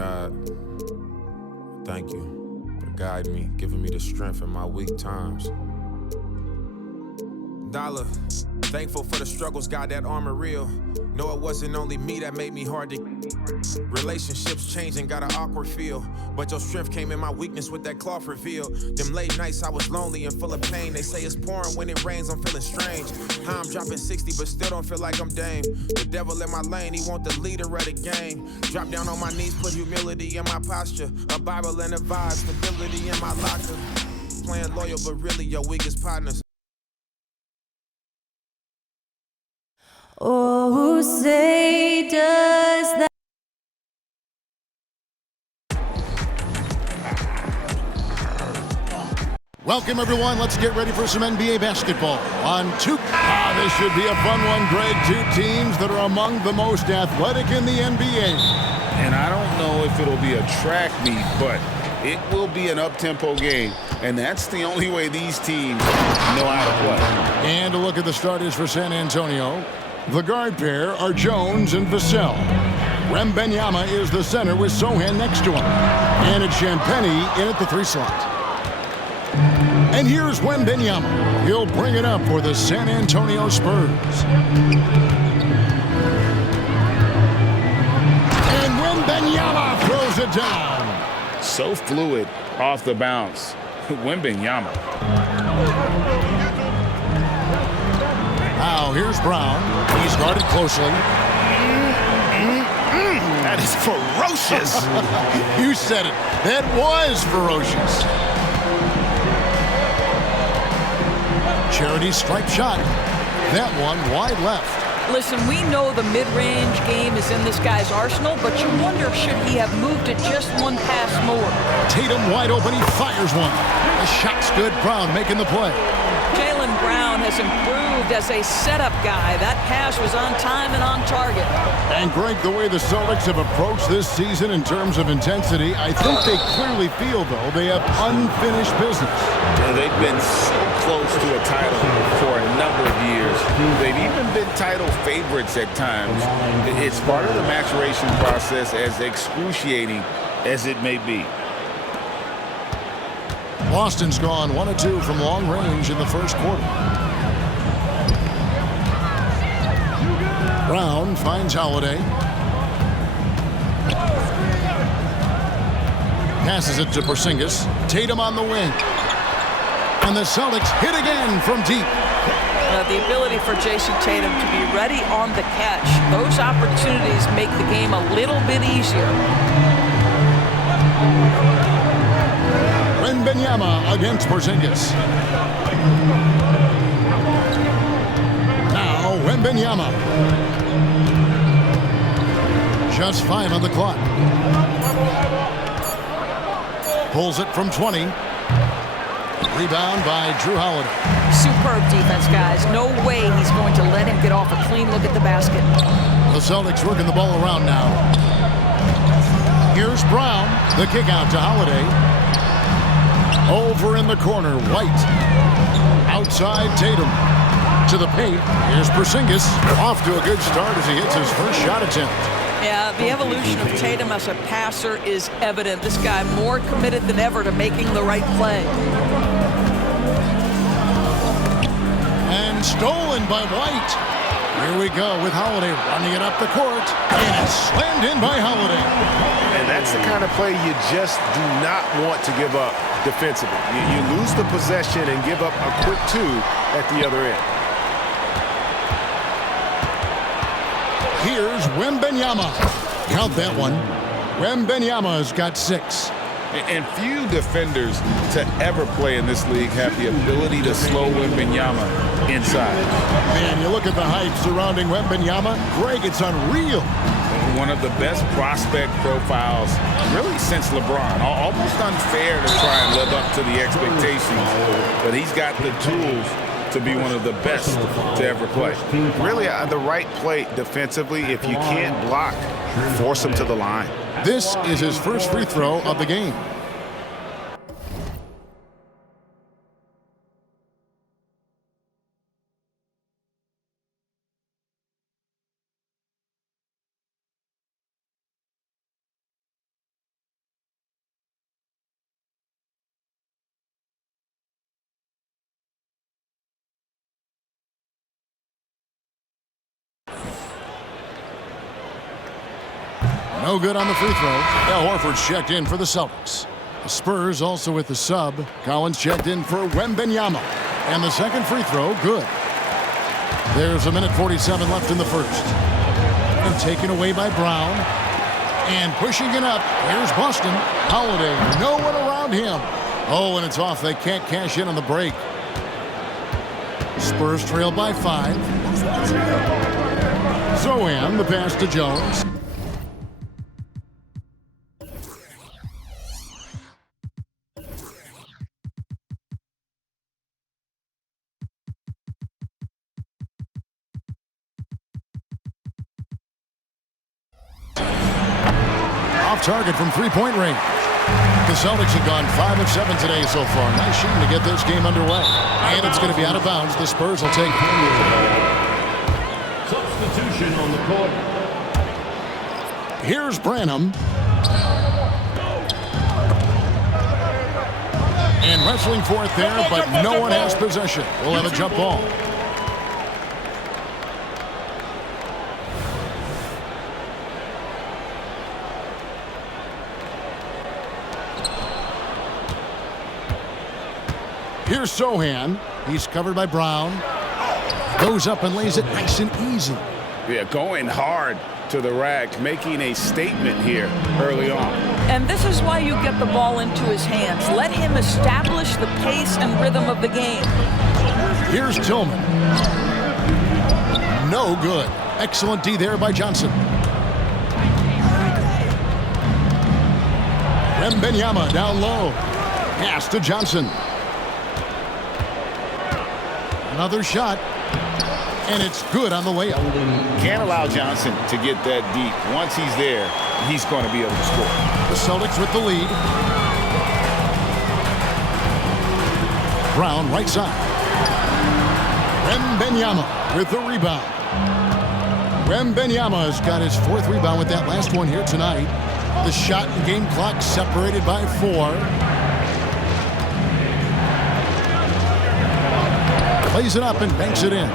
God, thank you for guiding me, giving me the strength in my weak times. Dollar, thankful for the struggles, God, that armor real. No, it wasn't only me that made me hard to. Relationships changing, got an awkward feel. But your strength came in my weakness with that cloth reveal. Them late nights I was lonely and full of pain. They say it's pouring when it rains, I'm feeling strange. How I'm dropping 60 but still don't feel like I'm Dame. The devil in my lane, he want the leader of the game. Drop down on my knees, put humility in my posture. A Bible and a vibe, stability in my locker. Playing loyal but really your weakest partners. Oh, say does that. Welcome, everyone. Let's get ready for some NBA basketball on two. This should be a fun one, Greg. Two teams that are among the most athletic in the NBA. And I don't know if it'll be a track meet, but it will be an up-tempo game. And that's the only way these teams know how to play. And a look at the starters for San Antonio. The guard pair are Jones and Vassell. Wembanyama is the center with Sohan next to him. And it's Champagnie in at the 3 slot. And here's Wembanyama. He'll bring it up for the San Antonio Spurs. And Wembanyama throws it down. So fluid off the bounce. Wembanyama. Now here's Brown. He's guarded closely. That is ferocious. You said it. That was ferocious. Charity stripe shot. That one wide left. Listen, we know the mid-range game is in this guy's arsenal, but you wonder should he have moved it just one pass more. Tatum wide open. He fires one. The shot's good. Brown making the play. Jaylen Brown has improved as a setup guy. That pass was on time and on target. And Greg, the way the Celtics have approached this season in terms of intensity, I think they clearly feel, though, they have unfinished business. And they've been so close to a title for a number of years. They've even been title favorites at times. It's part of the maturation process, as excruciating as it may be. Boston's gone 1 of 2 from long range in the first quarter. Brown finds Holiday. Passes it to Porzingis. Tatum on the wing. And the Celtics hit again from deep. The ability for Jason Tatum to be ready on the catch. Those opportunities make the game a little bit easier. Wembanyama against Porzingis. Now Wembanyama. Just 5 on the clock. Pulls it from 20. Rebound by Drew Holiday. Superb defense, guys. No way he's going to let him get off a clean look at the basket. The Celtics working the ball around now. Here's Brown. The kick out to Holiday. Over in the corner, White. Outside Tatum. To the paint. Here's Porzingis. Off to a good start as he hits his first shot attempt. Yeah, the evolution of Tatum as a passer is evident. This guy more committed than ever to making the right play. And stolen by White. Here we go with Holiday running it up the court. And it's slammed in by Holiday. And that's the kind of play you just do not want to give up defensively. You lose the possession and give up a quick 2 at the other end. Here's Wembanyama. Count that one. Wembanyama's got 6. And few defenders to ever play in this league have the ability to slow Wembanyama inside. Man, you look at the hype surrounding Wembanyama. Greg, it's unreal. One of the best prospect profiles really since LeBron. Almost unfair to try and live up to the expectations, but he's got the tools to be one of the best to ever play. Really, the right play defensively. If you can't block, force him to the line. This is his first free throw of the game. No good on the free throw. Al Horford's checked in for the Celtics. The Spurs also with the sub. Collins checked in for Wembanyama. And the second free throw, good. There's a minute 47 left in the first. And taken away by Brown. And pushing it up. Here's Boston. Holiday, no one around him. Oh, and it's off. They can't cash in on the break. Spurs trail by 5. Zohan, the pass to Jones. Off target from three-point range. The Celtics have gone 5 of 7 today so far. Nice shooting to get this game underway. And it's going to be out of bounds. The Spurs will take it. Substitution on the court. Here's Branham. And wrestling for it there, but no one has possession. We'll have a jump ball. Here's Zohan. He's covered by Brown. Goes up and lays it nice and easy. Yeah, going hard to the rack, making a statement here early on. And this is why you get the ball into his hands. Let him establish the pace and rhythm of the game. Here's Tillman. No good. Excellent D there by Johnson. Wembanyama down low. Pass to Johnson. Another shot, and it's good on the way up. Can't allow Johnson to get that deep. Once he's there, he's going to be able to score. The Celtics with the lead. Brown right side. Wembanyama with the rebound. Wembanyama's got his 4th rebound with that last one here tonight. The shot and game clock separated by 4. Plays it up and banks it in.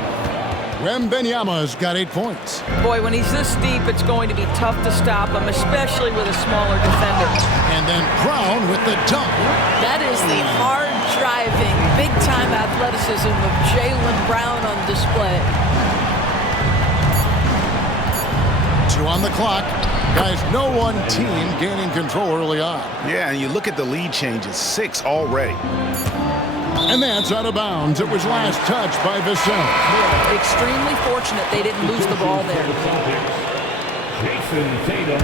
Wembanyama's got 8 points. Boy, when he's this deep, it's going to be tough to stop him, especially with a smaller defender. And then Brown with the dunk. That is the hard-driving, big-time athleticism of Jaylen Brown on display. 2 on the clock. Guys, no one team gaining control early on. Yeah, and you look at the lead changes, 6 already. And that's out of bounds. It was last touched by Vassell. Extremely fortunate they didn't lose the ball there. Jason Tatum.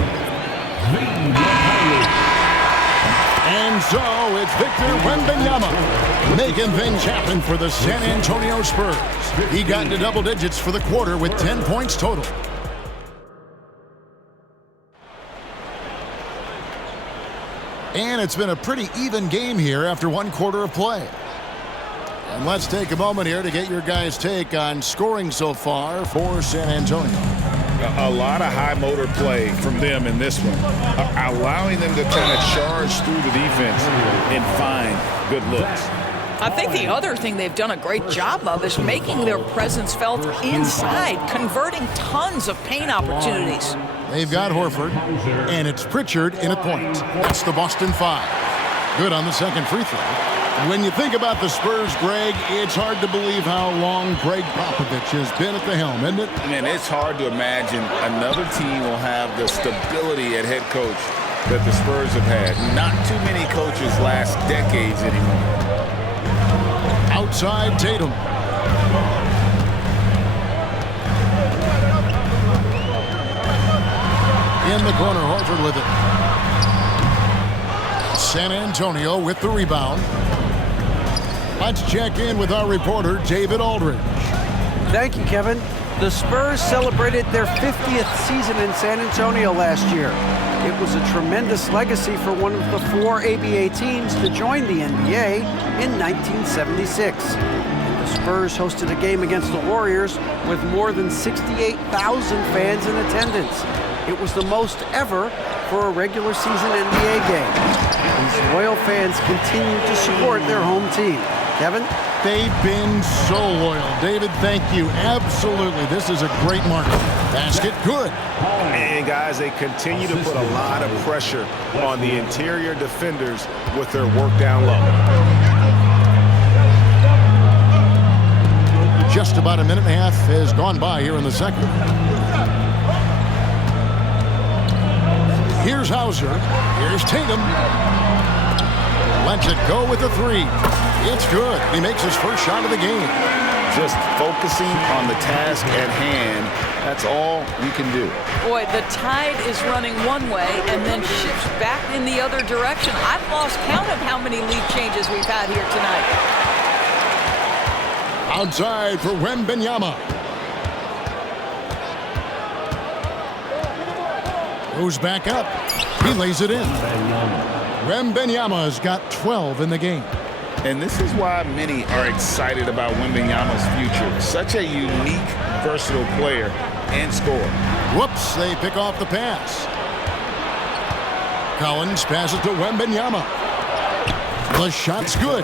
And so it's Victor Wembanyama making things happen for the San Antonio Spurs. He got into double digits for the quarter with 10 points total. And it's been a pretty even game here after 1 quarter of play. And let's take a moment here to get your guys' take on scoring so far for San Antonio. A lot of high motor play from them in this one, allowing them to kind of charge through the defense and find good looks. I think the other thing they've done a great job of is making their presence felt inside, converting tons of paint opportunities. They've got Horford, and it's Pritchard in at point. That's the Boston 5. Good on the second free throw. When you think about the Spurs, Greg, it's hard to believe how long Greg Popovich has been at the helm, isn't it? Man, it's hard to imagine another team will have the stability at head coach that the Spurs have had. Not too many coaches last decades anymore. Outside Tatum. In the corner, Horford with it. San Antonio with the rebound. Let's check in with our reporter, David Aldridge. Thank you, Kevin. The Spurs celebrated their 50th season in San Antonio last year. It was a tremendous legacy for one of the 4 ABA teams to join the NBA in 1976. And the Spurs hosted a game against the Warriors with more than 68,000 fans in attendance. It was the most ever for a regular season NBA game. These loyal fans continue to support their home team. Kevin? They've been so loyal. David, thank you. Absolutely. This is a great marker. Basket, good. And guys, they continue to put a lot of pressure on the interior defenders with their work down low. Just about a minute and a half has gone by here in the second. Here's Hauser. Here's Tatum. Lets it go with a three. It's good. He makes his first shot of the game. Just focusing on the task at hand. That's all we can do. Boy, the tide is running one way and then shifts back in the other direction. I've lost count of how many lead changes we've had here tonight. Outside for Wembanyama. Goes back up. He lays it in. Wembanyama's got 12 in the game. And this is why many are excited about Wembanyama's future. Such a unique, versatile player and scorer. Whoops, they pick off the pass. Collins passes to Wembanyama. The shot's good.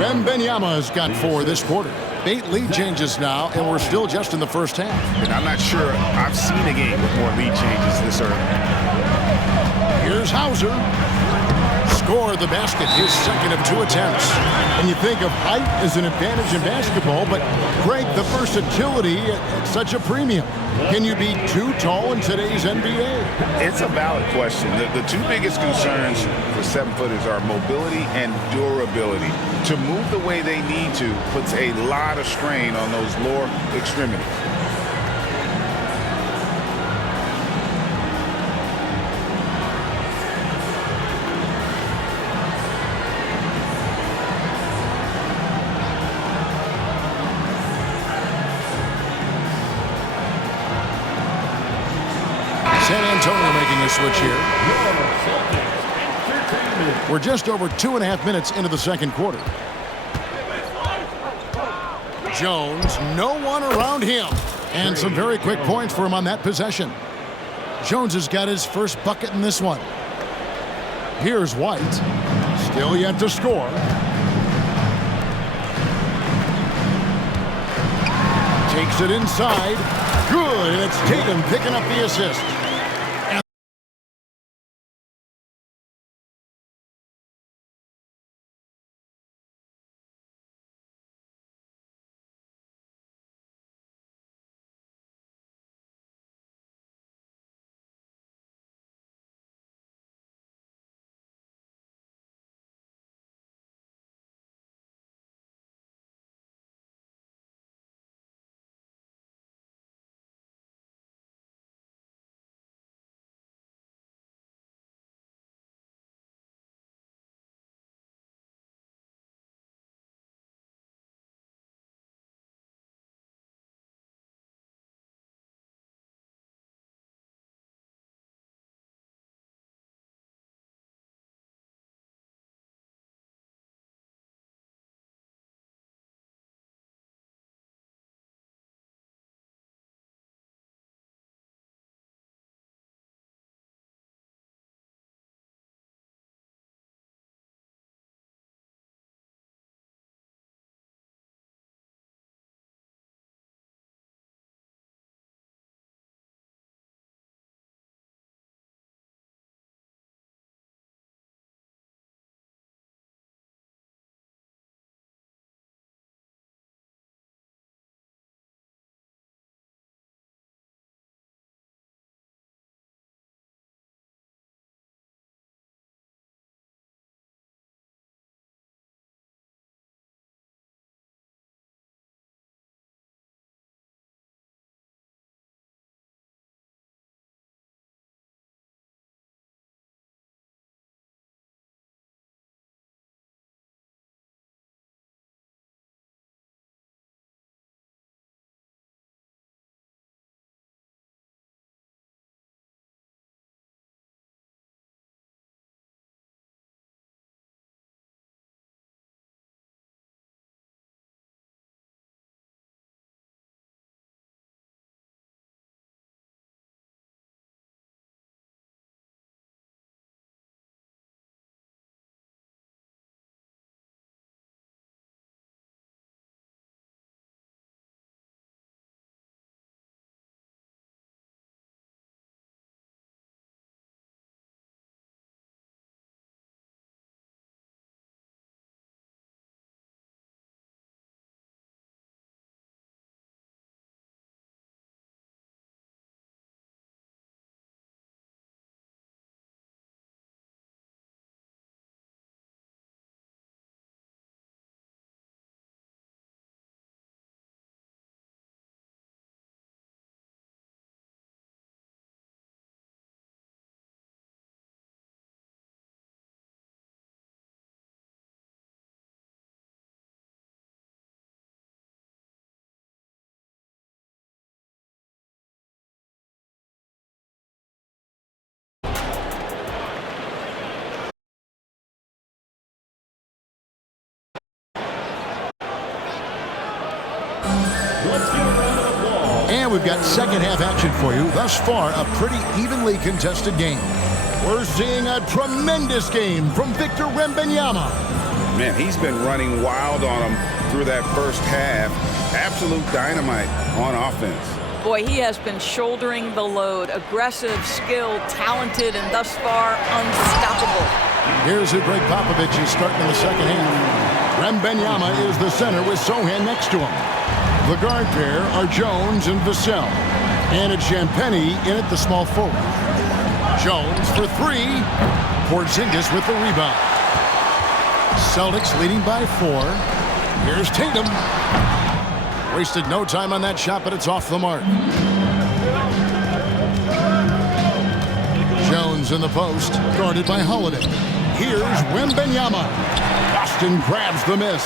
Wembanyama's got 4 this quarter. 8 lead changes now, and we're still just in the first half. And I'm not sure I've seen a game with more lead changes this early. Here's Hauser. Scored the basket, his second of 2 attempts. And you think of height as an advantage in basketball, but Greg, the versatility at such a premium. Can you be too tall in today's NBA? It's a valid question. The 2 biggest concerns for 7-footers are mobility and durability. To move the way they need to puts a lot of strain on those lower extremities. San Antonio making a switch here. We're just over 2.5 minutes into the second quarter. Jones, no one around him. And some very quick points for him on that possession. Jones has got his first bucket in this one. Here's White. Still yet to score. Takes it inside. Good, and it's Tatum picking up the assist. Let's give a round of applause. And we've got second half action for you. Thus far, a pretty evenly contested game. We're seeing a tremendous game from Victor Wembanyama. Man, he's been running wild on him through that first half. Absolute dynamite on offense. Boy, he has been shouldering the load. Aggressive, skilled, talented, and thus far unstoppable. Here's who Greg Popovich is starting in the second half. Wembanyama is the center with Sohan next to him. The guard pair are Jones and Vassell. And it's Champagnie in at the small forward. Jones for three. Porzingis with the rebound. Celtics leading by 4. Here's Tatum. Wasted no time on that shot, but it's off the mark. Jones in the post, guarded by Holiday. Here's Wembanyama. Boston grabs the miss.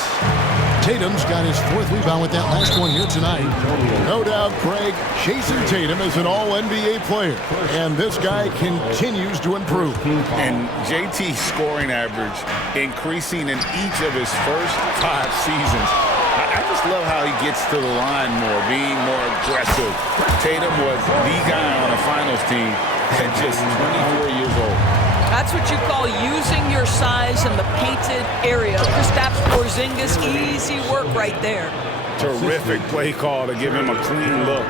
Tatum's got his 4th rebound with that last one here tonight. No doubt, Craig, Jason Tatum is an all-NBA player, and this guy continues to improve. And JT's scoring average increasing in each of his first 5 seasons. I just love how he gets to the line more, being more aggressive. Tatum was the guy on a finals team at just 24 years old. That's what you call using your size in the painted area. Kristaps Porzingis, easy work right there. Terrific play call to give him a clean look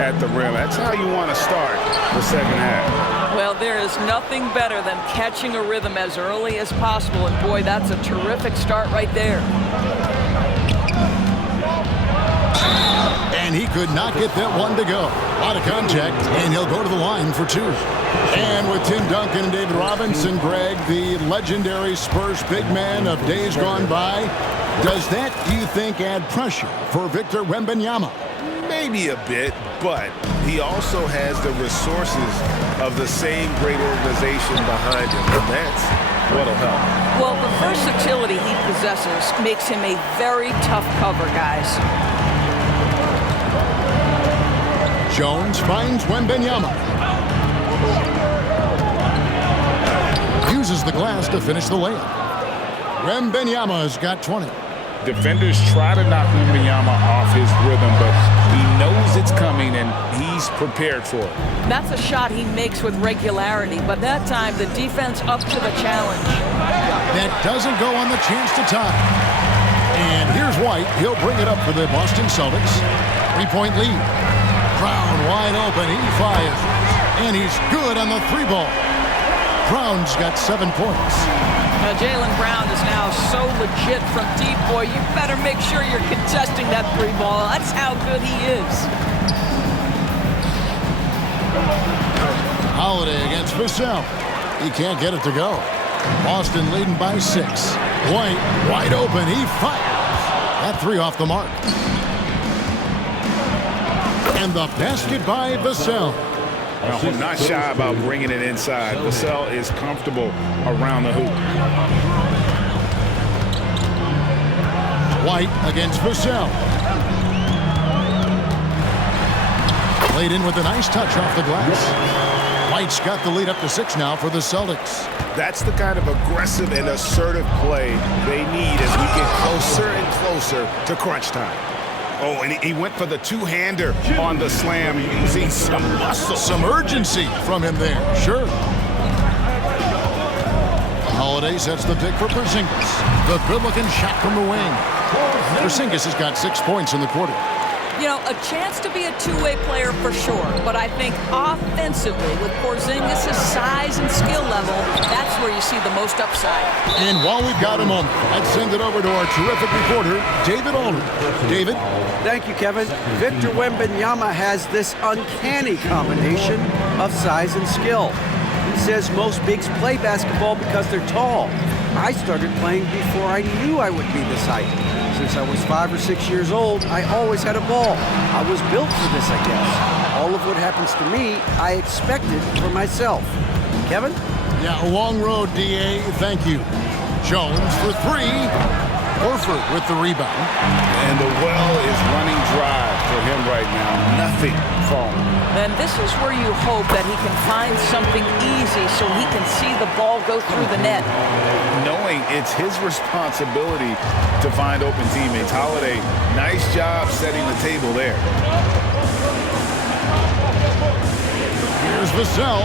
at the rim. That's how you want to start the second half. Well, there is nothing better than catching a rhythm as early as possible. And boy, that's a terrific start right there. And he could not get that one to go. A lot of contact, and he'll go to the line for 2. And with Tim Duncan and David Robinson, Greg, the legendary Spurs big man of days gone by, does that, do you think, add pressure for Victor Wembanyama? Maybe a bit, but he also has the resources of the same great organization behind him, and that's what'll help. Well, the versatility he possesses makes him a very tough cover, guys. Jones finds Wembanyama. Uses the glass to finish the layup. Wembanyama's got 20. Defenders try to knock Wembanyama off his rhythm, but he knows it's coming and he's prepared for it. That's a shot he makes with regularity, but that time the defense up to the challenge. That doesn't go on the chance to tie. And here's White. He'll bring it up for the Boston Celtics. 3-point lead. Brown wide open. He fires. And he's good on the 3-ball. Brown's got 7 points. Now, Jaylen Brown is now so legit from deep, boy. You better make sure you're contesting that 3-ball. That's how good he is. Holiday against Vassell. He can't get it to go. Boston leading by 6. White wide open. He fires. That 3 off the mark. And the basket by Vassell. Well, not shy about bringing it inside. Vassell is comfortable around the hoop. White against Vassell. Played in with a nice touch off the glass. White's got the lead up to 6 now for the Celtics. That's the kind of aggressive and assertive play they need as we get closer and closer to crunch time. Oh, and he went for the 2-hander on the slam, using some muscle. Some urgency from him there, sure. Holiday sets the pick for Porzingis. The good-looking shot from the wing. Porzingis has got 6 points in the quarter. You know, a chance to be a two-way player for sure, but I think offensively, with Porzingis' size and skill level, that's where you see the most upside. And while we've got a moment, let's send it over to our terrific reporter, David Aldridge. David? Thank you, Kevin. Victor Wembanyama has this uncanny combination of size and skill. He says most bigs play basketball because they're tall. I started playing before I knew I would be this height. Since I was 5 or 6 years old, I always had a ball. I was built for this, I guess. All of what happens to me, I expected for myself. Kevin? Yeah, a long road, D.A. Thank you. Jones for 3. Horford with the rebound. And the well is running dry for him right now. Nothing falling. And this is where you hope that he can find something easy so he can see the ball go through the net. Knowing saying it's his responsibility to find open teammates. Holiday, nice job setting the table there. Here's Vassell.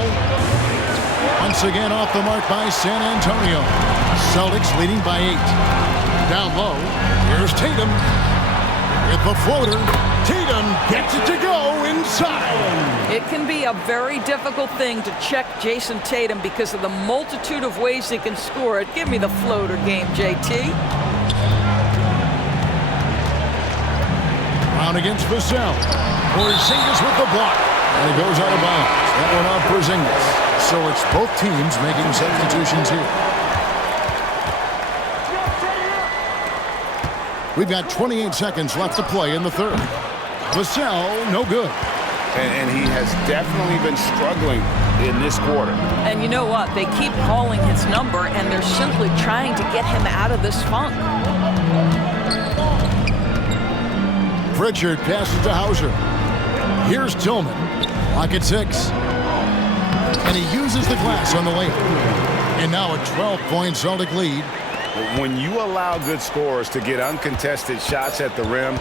Once again off the mark by San Antonio. Celtics leading by 8. Down low, here's Tatum. With the floater, Tatum gets it to go inside. It can be a very difficult thing to check Jason Tatum because of the multitude of ways he can score it. Give me the floater game, JT. Brown against Vassell. Porzingis with the block. And it goes out of bounds. That one off Porzingis. So it's both teams making substitutions here. We've got 28 seconds left to play in the third. Vassell, no good. And he has definitely been struggling in this quarter. And you know what? They keep calling his number, and they're simply trying to get him out of this funk. Pritchard passes to Hauser. Here's Tillman. Clock at 6. And he uses the glass on the layup. And now a 12-point Celtic lead. When you allow good scorers to get uncontested shots at the rim,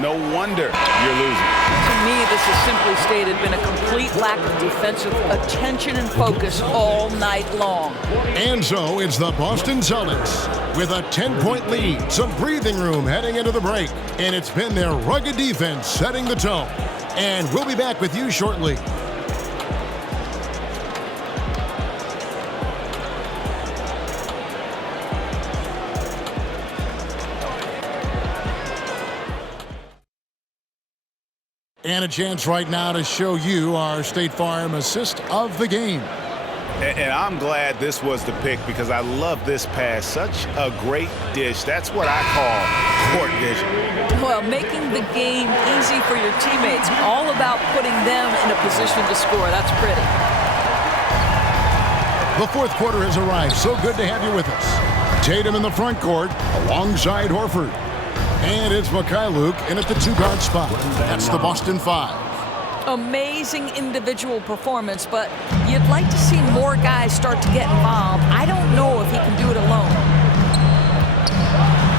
no wonder you're losing. To me, this has simply stated been a complete lack of defensive attention and focus all night long. And so it's the Boston Celtics with a 10-point lead, some breathing room heading into the break. And it's been their rugged defense setting the tone. And we'll be back with you shortly. And a chance right now to show you our State Farm assist of the game. And I'm glad this was the pick because I love this pass. Such a great dish. That's what I call court vision. Well, making the game easy for your teammates. All about putting them in a position to score. That's pretty. The fourth quarter has arrived. So good to have you with us. Tatum in the front court alongside Horford. And it's Mikhailuk in at the 2-guard spot. That's the Boston 5. Amazing individual performance, but you'd like to see more guys start to get involved. I don't know if he can do it alone.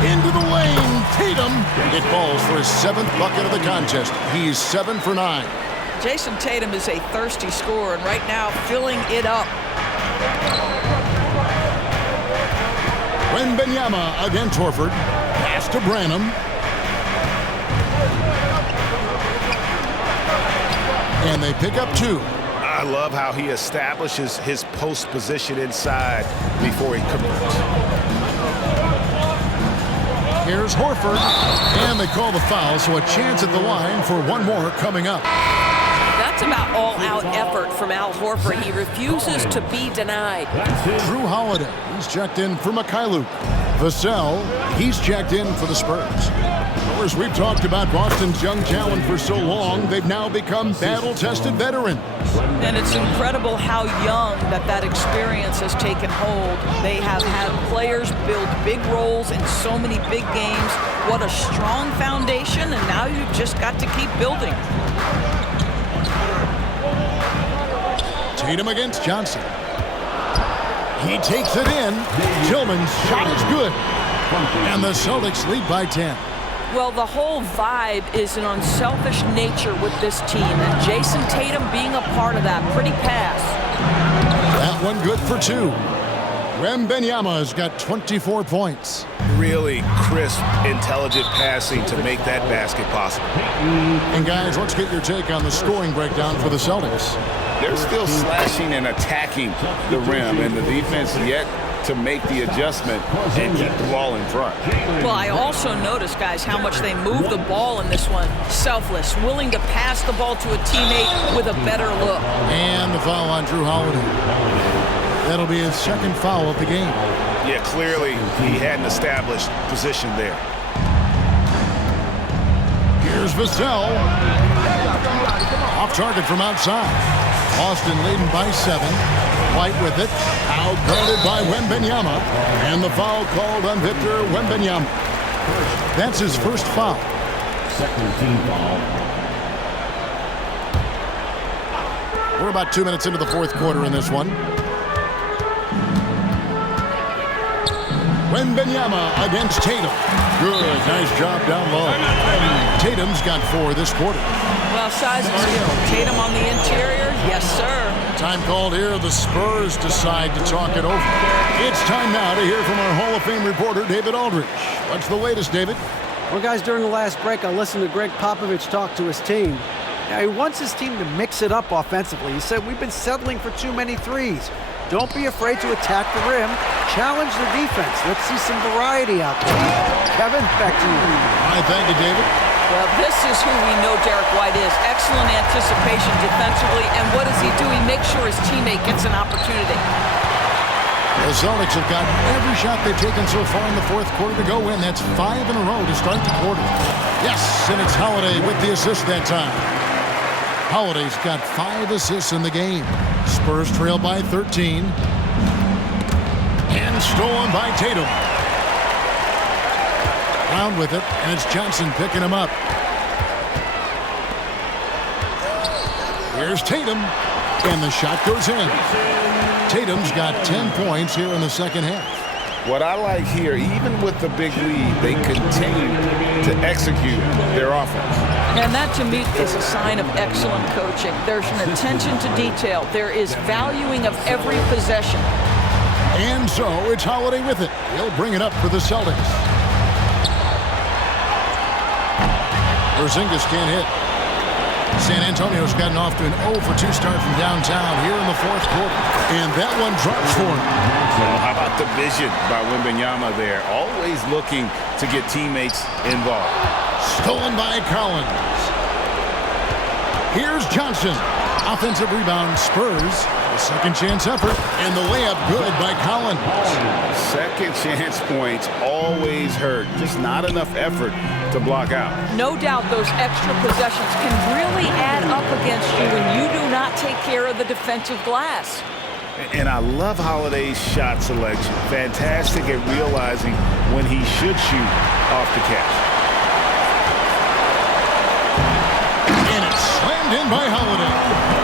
Into the lane, Tatum. It falls for his 7th bucket of the contest. He's 7 for 9. Jason Tatum is a thirsty scorer, and right now filling it up. Wembanyama against Horford. Pass to Branham. And they pick up 2. I love how he establishes his post position inside before he converts. Here's Horford. And they call the foul, so a chance at the line for one more coming up. That's about all-out effort from Al Horford. He refuses to be denied. Drew Holiday, he's checked in for Mikhailuk. Vassell, he's checked in for the Spurs. Of course, we've talked about Boston's young talent for so long, they've now become battle-tested veterans. And it's incredible how young that experience has taken hold. They have had players build big roles in so many big games. What a strong foundation, and now you've just got to keep building. Tatum against Johnson. He takes it in. Tillman's shot is good. And the Celtics lead by 10. Well, the whole vibe is an unselfish nature with this team, and Jason Tatum being a part of that. Pretty pass. That one good for 2. Wembanyama's got 24 points. Really crisp, intelligent passing to make that basket possible. And guys, let's get your take on the scoring breakdown for the Celtics. They're still slashing and attacking the rim, and the defense yet to make the adjustment and keep the ball in front. Well, I also noticed, guys, how much they move the ball in this one. Selfless, willing to pass the ball to a teammate with a better look. And the foul on Drew Holiday. That'll be his 2nd foul of the game. Yeah, clearly he had an established position there. Here's Vassell. Off target from outside. Boston leading by 7. White with it. Out guarded by Wembanyama. And the foul called on Victor Wembanyama. That's his first foul. 2nd team foul. We're about 2 minutes into the fourth quarter in this one. Wembanyama against Tatum. Good, nice job down low. Tatum's got 4 this quarter. Well, size and skill. Tatum on the interior, yes, sir. Time called here. The Spurs decide to talk it over. It's time now to hear from our Hall of Fame reporter, David Aldridge. What's the latest, David? Well, guys, during the last break, I listened to Greg Popovich talk to his team. Now, he wants his team to mix it up offensively. He said, we've been settling for too many threes. Don't be afraid to attack the rim. Challenge the defense. Let's see some variety out there. Kevin, back to you. All right, thank you, David. Well, this is who we know Derek White is. Excellent anticipation defensively. And what does he do? He makes sure his teammate gets an opportunity. The Celtics have got every shot they've taken so far in the fourth quarter to go in. That's 5 in a row to start the quarter. Yes, and it's Holiday with the assist that time. Holiday's got 5 assists in the game. Spurs trail by 13. And stolen by Tatum. Round with it, and it's Johnson picking him up. Here's Tatum, and the shot goes in. Tatum's got 10 points here in the second half. What I like here, even with the big lead, they continue to execute their offense. And that, to me, is a sign of excellent coaching. There's an attention to detail. There is valuing of every possession. And so it's Holiday with it. He'll bring it up for the Celtics. Porzingis can't hit. San Antonio's gotten off to an 0 for 2 start from downtown here in the fourth quarter. And that one drops for him. Well, how about the vision by Wembanyama there? Always looking to get teammates involved. Stolen by Collins. Here's Johnson. Offensive rebound, Spurs. A second chance effort. And the layup good by Collins. Second chance points always hurt. Just not enough effort to block out. No doubt those extra possessions can really add up against you when you do not take care of the defensive glass. And I love Holiday's shot selection. Fantastic at realizing when he should shoot off the catch. And it's slammed in by Holiday.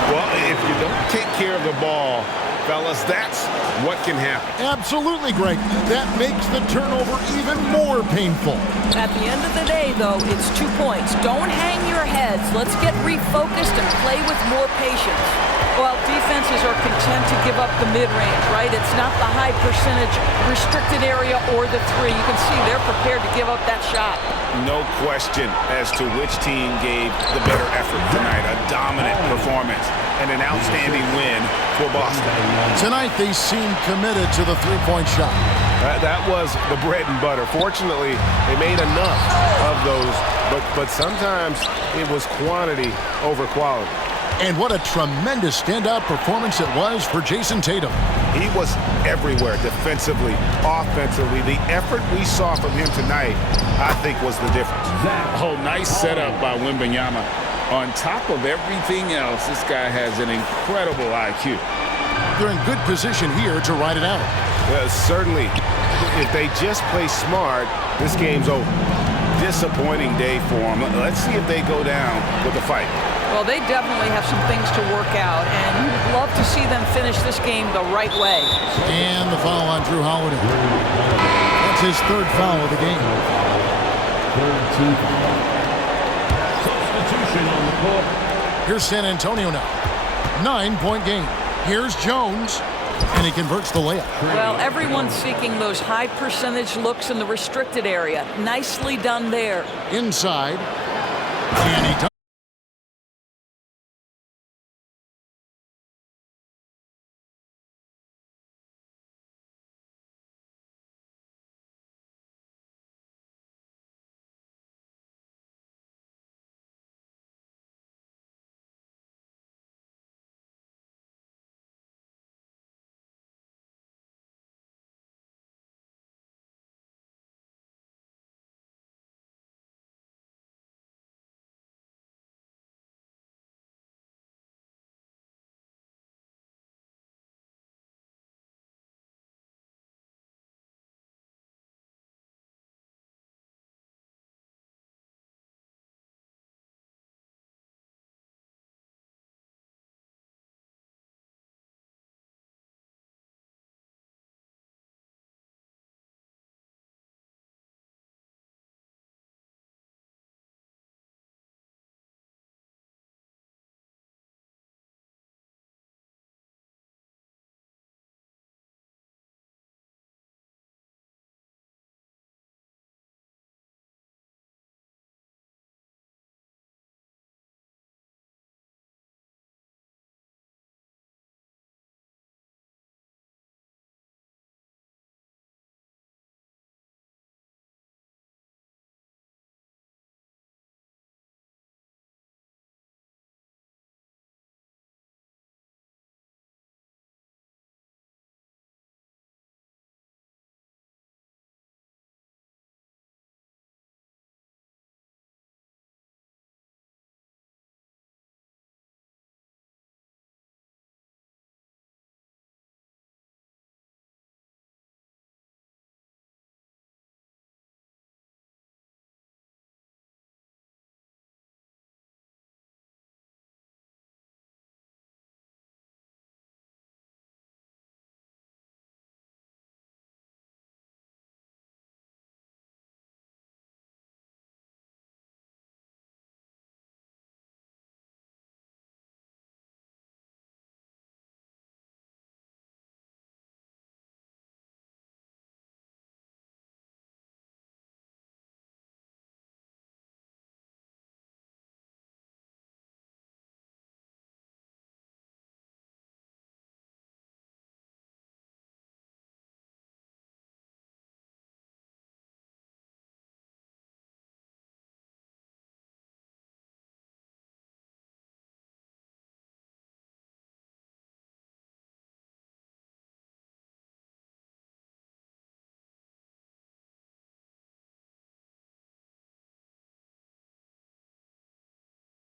Well, if you don't take care of the ball, fellas, that's what can happen. Absolutely, Greg. That makes the turnover even more painful. At the end of the day, though, it's 2 points. Don't hang your heads. Let's get refocused and play with more patience. Well, defenses are content to give up the mid-range, right? It's not the high percentage restricted area or the 3. You can see they're prepared to give up that shot. No question as to which team gave the better effort tonight. A dominant performance and an outstanding win for Boston. Tonight, they seem committed to the three-point shot. That was the bread and butter. Fortunately, they made enough of those, but sometimes it was quantity over quality. And what a tremendous standout performance it was for Jason Tatum. He was everywhere defensively, offensively. The effort we saw from him tonight, I think, was the difference. Oh, nice setup by Wembanyama. On top of everything else, this guy has an incredible IQ. They're in good position here to ride it out. Certainly, if they just play smart, this game's over. Disappointing day for them. Let's see if they go down with a fight. Well, they definitely have some things to work out, and you'd love to see them finish this game the right way. And the foul on Drew Holiday. That's his 3rd foul of the game. Third team foul. Substitution on the court. Here's San Antonio now. 9-point game. Here's Jones, and he converts the layup. Well, everyone's seeking those high percentage looks in the restricted area. Nicely done there. Inside, and he does.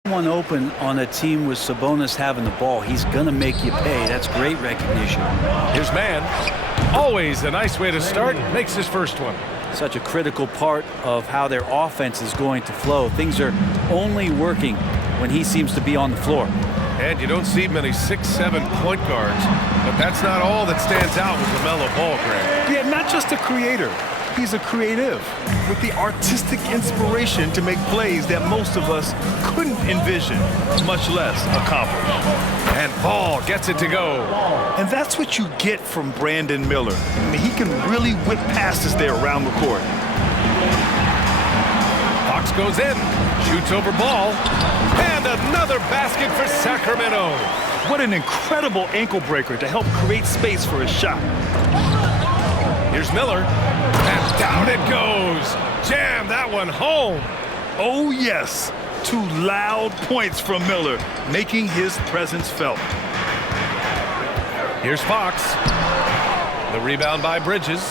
One open on a team with Sabonis having the ball. He's going to make you pay. That's great recognition. Here's man. Always a nice way to start. Makes his first one. Such a critical part of how their offense is going to flow. Things are only working when he seems to be on the floor. And you don't see many 6'7" point guards, but that's not all that stands out with LaMelo Ball, Grant. Yeah, not just a creator. He's a creative with the artistic inspiration to make plays that most of us couldn't envision, much less accomplish. And Ball gets it to go. And that's what you get from Brandon Miller. I mean, he can really whip passes there around the court. Fox goes in, shoots over Ball, and another basket for Sacramento. What an incredible ankle breaker to help create space for his shot. Here's Miller, and down it goes. Jam that one home. Oh, yes. 2 loud points from Miller, making his presence felt. Here's Fox. The rebound by Bridges.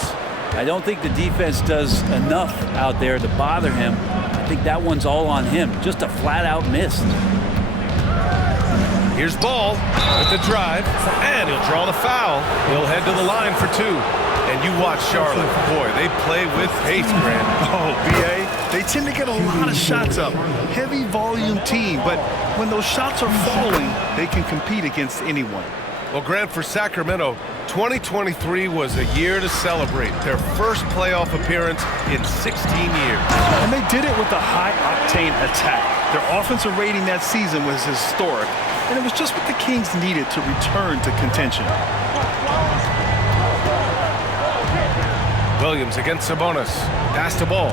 I don't think the defense does enough out there to bother him. I think that one's all on him. Just a flat-out miss. Here's Ball with the drive, and he'll draw the foul. He'll head to the line for 2. And you watch Charlotte. Boy, they play with pace, Grant. Oh, B.A., they tend to get a lot of shots up. Heavy volume team, but when those shots are falling, they can compete against anyone. Well, Grant, for Sacramento, 2023 was a year to celebrate. Their first playoff appearance in 16 years. And they did it with a high-octane attack. Their offensive rating that season was historic, and it was just what the Kings needed to return to contention. Williams against Sabonis. Pass to Ball.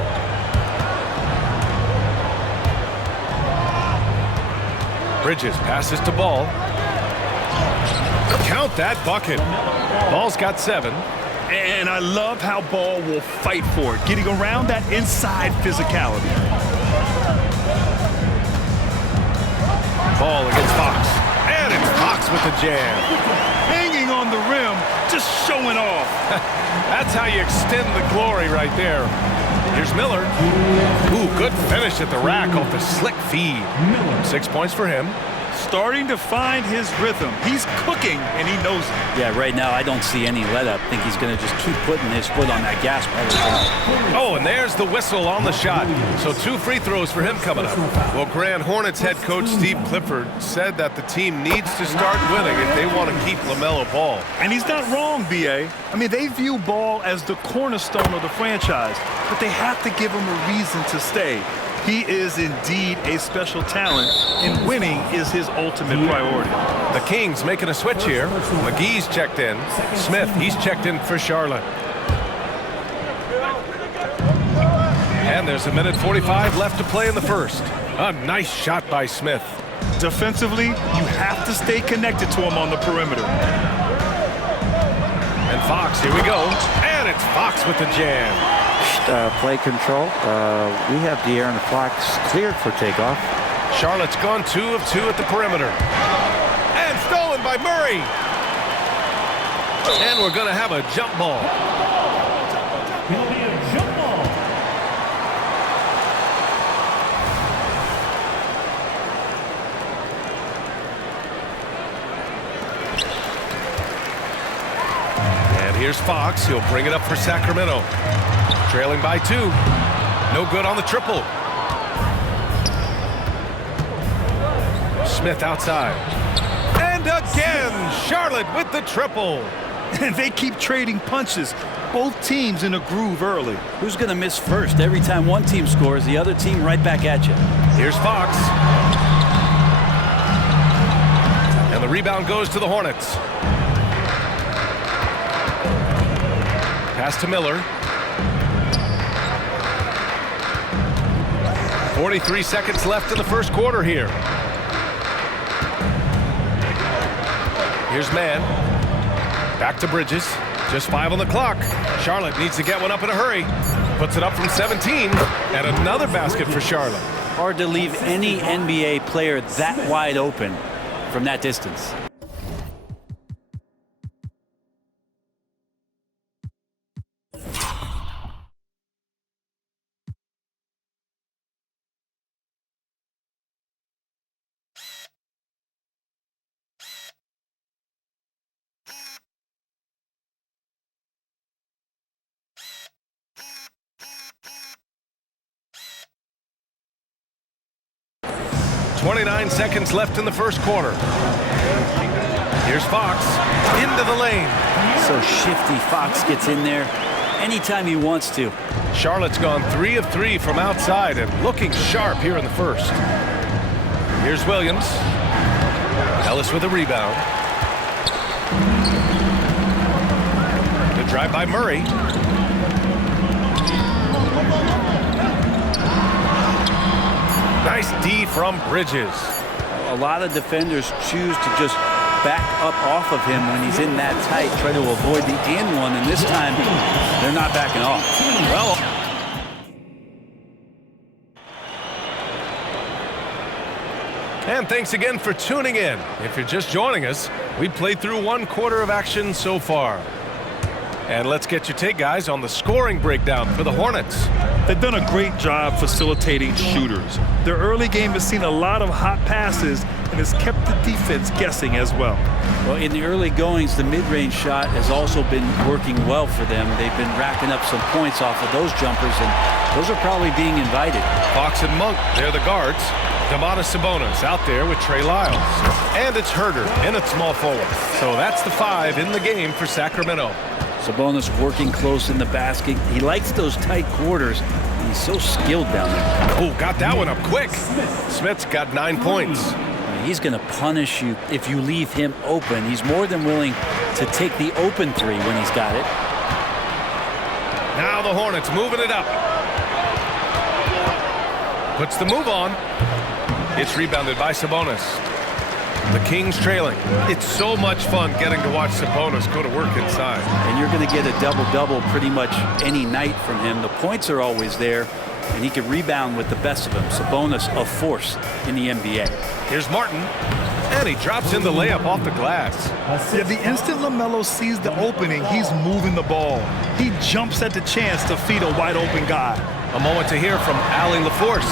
Bridges passes to Ball. Count that bucket. Ball's got 7. And I love how Ball will fight for it, getting around that inside physicality. Ball against Fox. And it's Fox with the jam. Hanging on the rim, just showing off. That's how you extend the glory right there. Here's Miller. Ooh, good finish at the rack off the slick feed. 6 points for him. Starting to find his rhythm. He's cooking, and he knows it. Yeah, right now I don't see any let up. I think he's going to just keep putting his foot on that gas pedal. Oh, and there's the whistle on the shot. So 2 free throws for him coming up. Well, Grand Hornets head coach Steve Clifford said that the team needs to start winning if they want to keep LaMelo Ball. And he's not wrong, B.A. I mean, they view Ball as the cornerstone of the franchise, but they have to give him a reason to stay. He is indeed a special talent, and winning is his ultimate priority. The Kings making a switch here. McGee's checked in. Smith, he's checked in for Charlotte. And there's 1:45 left to play in the first. A nice shot by Smith. Defensively, you have to stay connected to him on the perimeter. And Fox, here we go. And it's Fox with the jam. Play control. We have De'Aaron Fox cleared for takeoff. Charlotte's gone 2 of 2 at the perimeter. And stolen by Murray. And we're going to have a jump ball. It'll be a jump ball. And here's Fox. He'll bring it up for Sacramento. Trailing by 2. No good on the triple. Smith outside. And again, Charlotte with the triple. And they keep trading punches. Both teams in a groove early. Who's going to miss first? Every time one team scores, the other team right back at you. Here's Fox. And the rebound goes to the Hornets. Pass to Miller. 43 seconds left in the first quarter here. Here's Mann. Back to Bridges. Just 5 on the clock. Charlotte needs to get one up in a hurry. Puts it up from 17. And another basket for Charlotte. Hard to leave any NBA player that wide open from that distance. 29 seconds left in the first quarter. Here's Fox into the lane. So shifty. Fox gets in there anytime he wants to. Charlotte's gone 3 of 3 from outside and looking sharp here in the first. Here's Williams. Ellis with a rebound. The drive by Murray. Nice D from Bridges. A lot of defenders choose to just back up off of him when he's in that tight, try to avoid the and one, and this time they're not backing off. Well, and thanks again for tuning in. If you're just joining us, we played through 1 quarter of action so far. And let's get your take, guys, on the scoring breakdown for the Hornets. They've done a great job facilitating shooters. Their early game has seen a lot of hot passes and has kept the defense guessing as well. Well, in the early goings, the mid-range shot has also been working well for them. They've been racking up some points off of those jumpers, and those are probably being invited. Fox and Monk, they're the guards. Domantas Sabonis out there with Trey Lyles. And it's Herder in at small forward. So that's the 5 in the game for Sacramento. Sabonis working close in the basket. He likes those tight quarters. He's so skilled down there. Oh, got that one up quick. Smith's got 9 points. He's going to punish you if you leave him open. He's more than willing to take the open 3 when he's got it. Now the Hornets moving it up. Puts the move on. It's rebounded by Sabonis. The Kings trailing. It's so much fun getting to watch Sabonis go to work inside. And you're going to get a double-double pretty much any night from him. The points are always there, and he can rebound with the best of them. Sabonis, a force in the NBA. Here's Martin, and he drops in the layup off the glass. Yeah, the instant LaMelo sees the opening, he's moving the ball. He jumps at the chance to feed a wide-open guy. A moment to hear from Allie LaForce.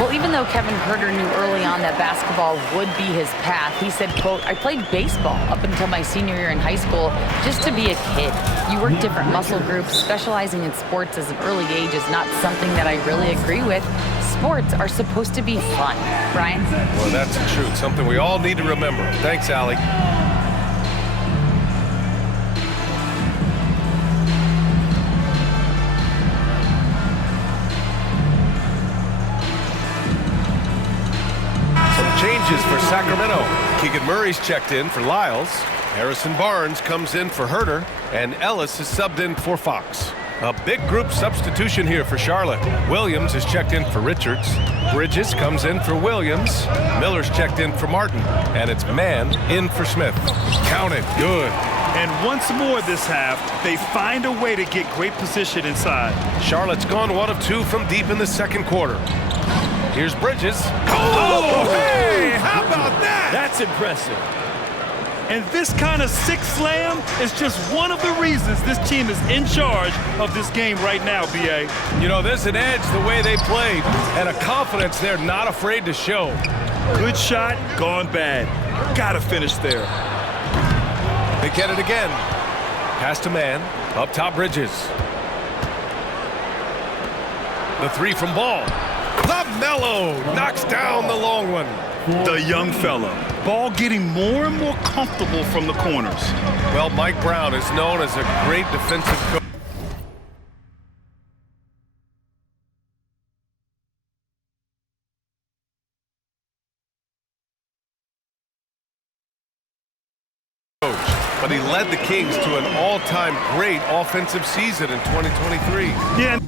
Well, even though Kevin Herder knew early on that basketball would be his path, he said, quote, "I played baseball up until my senior year in high school just to be a kid. You work different muscle groups. Specializing in sports as an early age is not something that I really agree with. Sports are supposed to be fun." Brian? Well, that's the truth. Something we all need to remember. Thanks, Allie. Changes for Sacramento. Keegan Murray's checked in for Lyles. Harrison Barnes comes in for Herder. And Ellis is subbed in for Fox. A big group substitution here for Charlotte. Williams is checked in for Richards. Bridges comes in for Williams. Miller's checked in for Martin. And it's Mann in for Smith. Counted. Good. And once more this half, they find a way to get great position inside. Charlotte's gone 1 of 2 from deep in the second quarter. Here's Bridges. Oh, hey, how about that? That's impressive. And this kind of sick slam is just one of the reasons this team is in charge of this game right now, B.A. You know, there's an edge the way they played and a confidence they're not afraid to show. Good shot, gone bad. Gotta finish there. They get it again. Pass to Mann. Up top, Bridges. The 3 from Ball. LaMelo knocks down the long one. The young fella. Ball getting more and more comfortable from the corners. Well, Mike Brown is known as a great defensive coach. But he led the Kings to an all-time great offensive season in 2023. Yeah.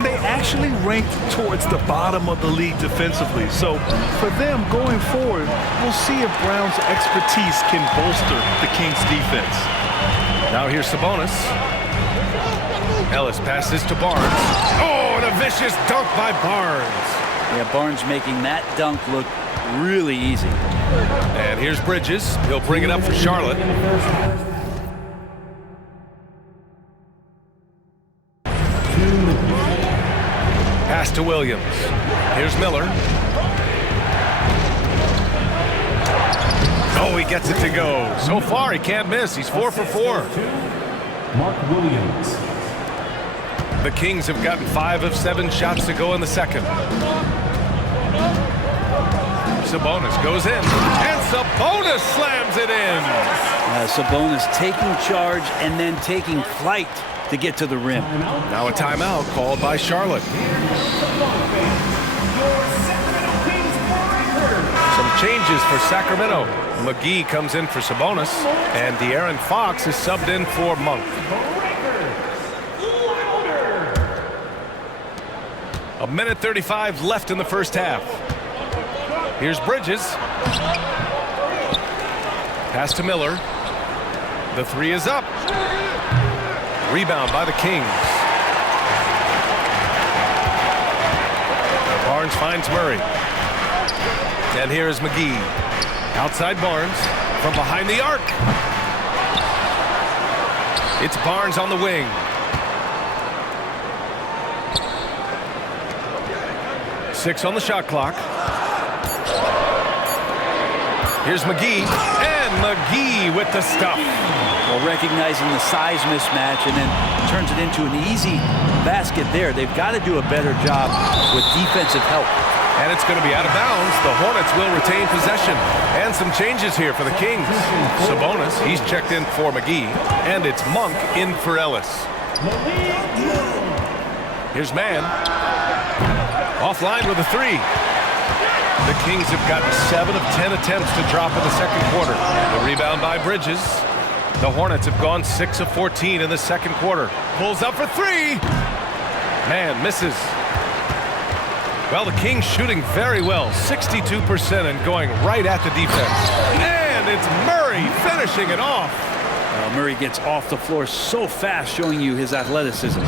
They actually ranked towards the bottom of the league defensively. So for them going forward, we'll see if Brown's expertise can bolster the Kings defense. Now here's Sabonis. Ellis passes to Barnes. Oh, and a vicious dunk by Barnes. Yeah, Barnes making that dunk look really easy. And here's Bridges. He'll bring it up for Charlotte. Pass to Williams. Here's Miller. Oh, he gets it to go. So far, he can't miss. He's 4 for 4. Mark Williams. The Kings have gotten 5 of 7 shots to go in the second. Sabonis goes in, and Sabonis slams it in. Sabonis taking charge and then taking flight to get to the rim. Now a timeout called by Charlotte. Some changes for Sacramento. McGee comes in for Sabonis, and De'Aaron Fox is subbed in for Monk. A minute 35 left in the first half. Here's Bridges. Pass to Miller. The three is up. Rebound by the Kings. Barnes finds Murray. And here's McGee. Outside Barnes from behind the arc. It's Barnes on the wing. Six on the shot clock. Here's McGee, and McGee with the stuff. Well, recognizing the size mismatch and then turns it into an easy basket there. They've got to do a better job with defensive help. And it's going to be out of bounds. The Hornets will retain possession. And some changes here for the Kings. Sabonis, he's checked in for McGee. And it's Monk in for Ellis. Here's Mann. Offline with a three. The Kings have gotten 7 of 10 attempts to drop in the second quarter. The rebound by Bridges. The Hornets have gone 6 of 14 in the second quarter. Pulls up for three. Mann misses. Well, the Kings shooting very well, 62% and going right at the defense. And it's Murray finishing it off. Murray gets off the floor so fast, showing you his athleticism.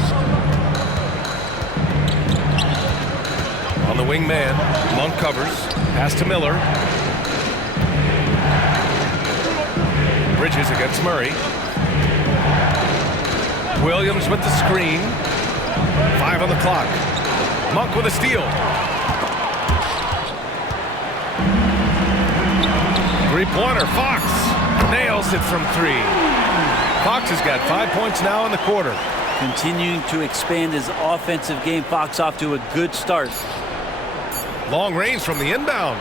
On the wing man, Monk covers. Pass to Miller. Bridges against Murray. Williams with the screen. 5 on the clock. Monk with a steal. Three-pointer, Fox nails it from three. Fox has got 5 points now in the quarter. Continuing to expand his offensive game. Fox off to a good start. Long range from the inbound.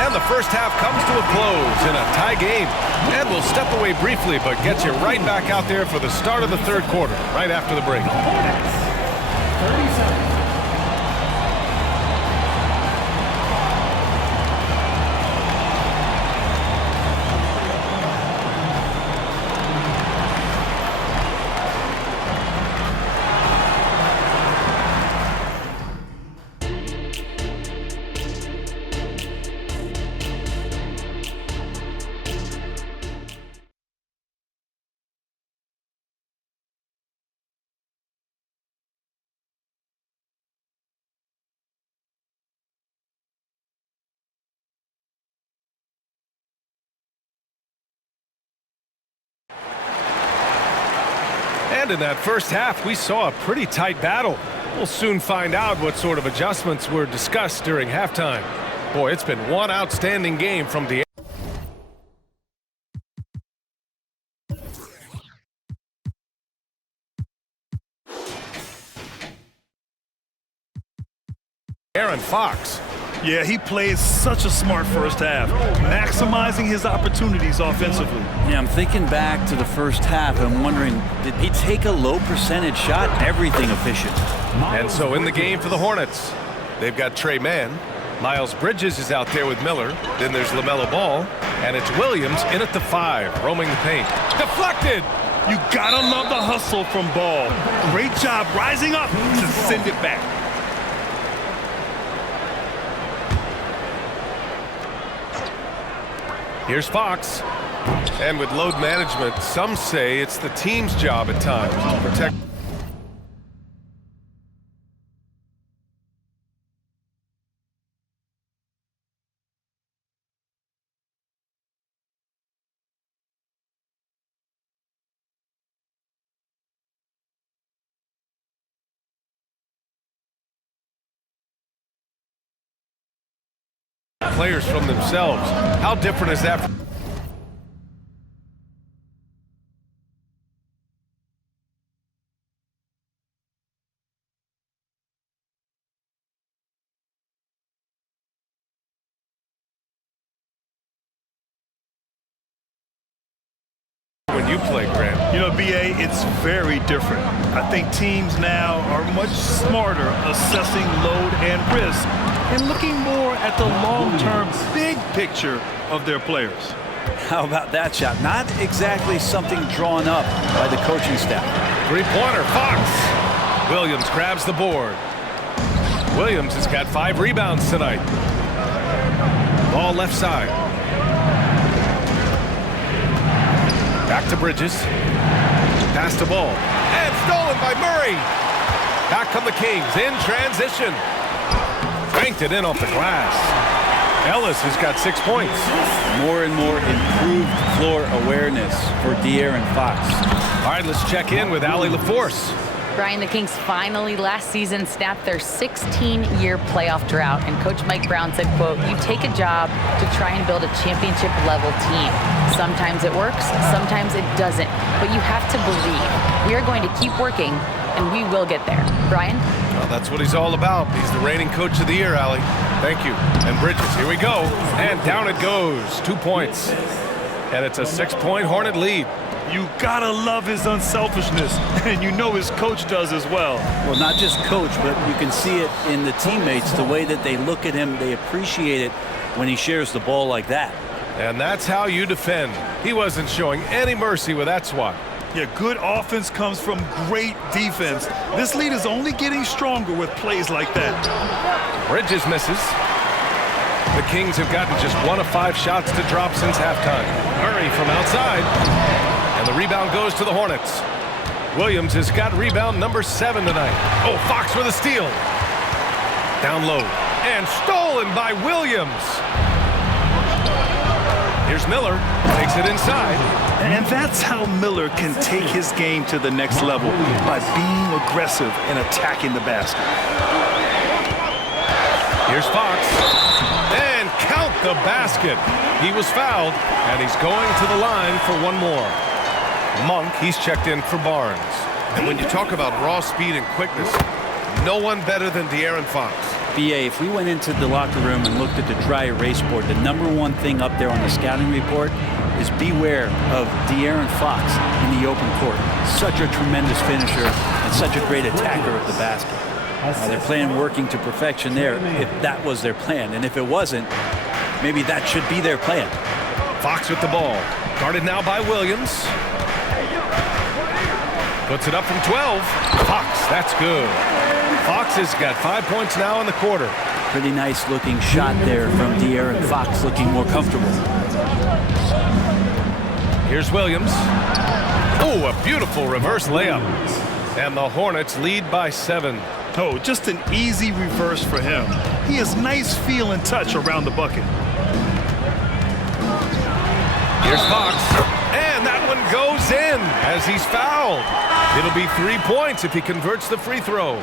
And the first half comes to a close in a tie game. And we'll step away briefly, but get you right back out there for the start of the third quarter, right after the break. 30 seconds. And in that first half, we saw a pretty tight battle. We'll soon find out what sort of adjustments were discussed during halftime. Boy, it's been one outstanding game from De'Aaron. Fox. Yeah, he plays such a smart first half, maximizing his opportunities offensively. Yeah, I'm thinking back to the first half. I'm wondering, did he take a low percentage shot? Everything efficient. And so in the game for the Hornets, they've got Trey Mann. Miles Bridges is out there with Miller. Then there's LaMelo Ball. And it's Williams in at the 5, roaming the paint. Deflected! You gotta love the hustle from Ball. Great job rising up to send it back. Here's Fox. And with load management, some say it's the team's job at times to protect. Players from themselves. How different is that? you play, Grant. You know, B.A., it's very different. I think teams now are much smarter assessing load and risk and looking more at the long-term big picture of their players. How about that shot? Not exactly something drawn up by the coaching staff. Three-pointer, Fox. Williams grabs the board. Williams has got 5 rebounds tonight. Ball left side. Back to Bridges. Pass the ball. And stolen by Murray. Back come the Kings in transition. Banked it in off the glass. Ellis has got 6 points. More and more improved floor awareness for De'Aaron Fox. All right, let's check in with Allie LaForce. Brian, the Kings finally last season snapped their 16-year playoff drought, and Coach Mike Brown said, quote, "You take a job to try and build a championship-level team. Sometimes it works, sometimes it doesn't, but you have to believe. We are going to keep working, and we will get there." Brian? Well, that's what he's all about. He's the reigning coach of the year, Allie. Thank you. And Bridges, here we go. And down it goes. 2 points. And it's a 6-point Hornet lead. You gotta love his unselfishness, and you know his coach does as well. Well, not just coach, but you can see it in the teammates, the way that they look at him. They appreciate it when he shares the ball like that. And that's how you defend. He wasn't showing any mercy with that swat. Yeah, good offense comes from great defense. This lead is only getting stronger with plays like that. Bridges misses. The Kings have gotten just 1 of 5 shots to drop since halftime. Murray from outside. And the rebound goes to the Hornets. Williams has got rebound number 7 tonight. Oh, Fox with a steal. Down low. And stolen by Williams. Here's Miller. Takes it inside. And that's how Miller can take his game to the next level, by being aggressive and attacking the basket. Here's Fox. And count the basket. He was fouled, and he's going to the line for 1 more. Monk, he's checked in for Barnes. And when you talk about raw speed and quickness, no one better than De'Aaron Fox. B.A., if we went into the locker room and looked at the dry erase board, the #1 thing up there on the scouting report is beware of De'Aaron Fox in the open court. Such a tremendous finisher and such a great attacker of the basket. They're playing working to perfection there, if that was their plan. And if it wasn't, maybe that should be their plan. Fox with the ball. Guarded now by Williams. Puts it up from 12. Fox, that's good. Fox has got 5 points now in the quarter. Pretty nice looking shot there from De'Aaron Fox, looking more comfortable. Here's Williams. Oh, a beautiful reverse layup. And the Hornets lead by 7. Oh, just an easy reverse for him. He has nice feel and touch around the bucket. Here's Fox. And that one goes in as he's fouled. It'll be 3 points if he converts the free throw.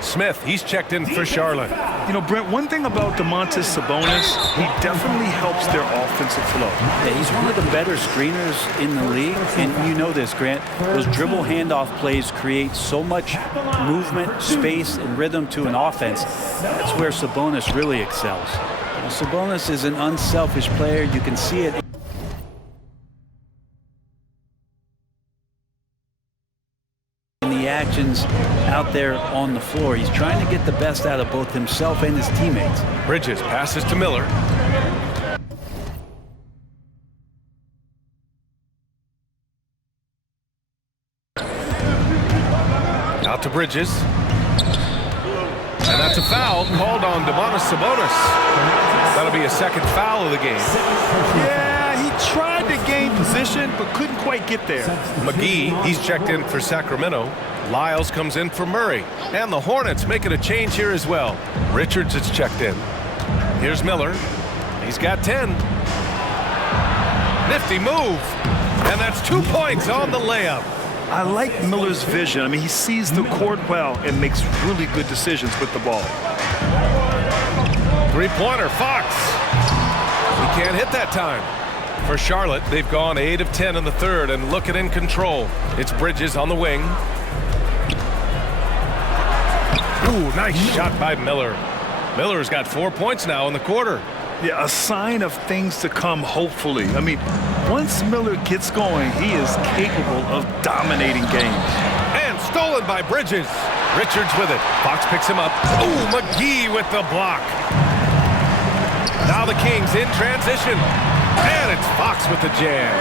Smith, he's checked in for Charlotte. You know, Brent, one thing about Domantas Sabonis, he definitely helps their offensive flow. Yeah, he's one of the better screeners in the league, and you know this, Grant. Those dribble handoff plays create so much movement, space, and rhythm to an offense. That's where Sabonis really excels. Well, Sabonis is an unselfish player. You can see it in the actions out there on the floor. He's trying to get the best out of both himself and his teammates. Bridges passes to Miller. Out to Bridges. And that's a foul called on Domantas Sabonis. That'll be a second foul of the game. Yeah, he tried to gain position, but couldn't quite get there. McGee, he's checked in for Sacramento. Lyles comes in for Murray. And the Hornets making a change here as well. Richards is checked in. Here's Miller. He's got 10. Nifty move. And that's 2 points on the layup. I like Miller's vision. I mean, he sees the court well and makes really good decisions with the ball. Three-pointer, Fox. He can't hit that time. For Charlotte, they've gone 8 of 10 in the third and looking in control. It's Bridges on the wing. Ooh, nice shot by Miller. Miller's got 4 points now in the quarter. Yeah, a sign of things to come, hopefully. I mean, once Miller gets going, he is capable of dominating games. And stolen by Bridges. Richards with it. Fox picks him up. Ooh, McGee with the block. Now the Kings in transition. And it's Fox with the jam.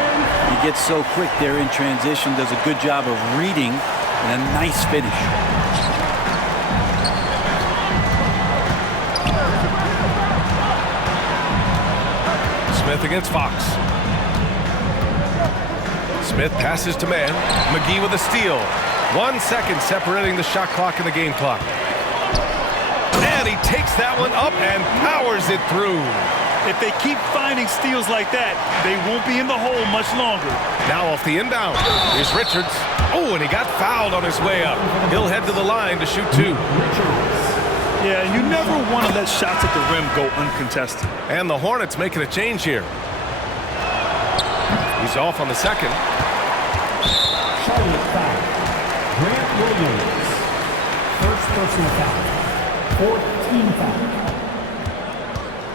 He gets so quick there in transition, does a good job of reading, and a nice finish. Smith against Fox. Smith passes to man. McGee with a steal. 1 second separating the shot clock and the game clock. And he takes that one up and powers it through. If they keep finding steals like that, they won't be in the hole much longer. Now off the inbound. Here's Richards. Oh, and he got fouled on his way up. He'll head to the line to shoot 2. Yeah, you never want to let shots at the rim go uncontested. And the Hornets making a change here. He's off on the second. Charlotte foul. Grant Williams. First personal foul. 4th team foul.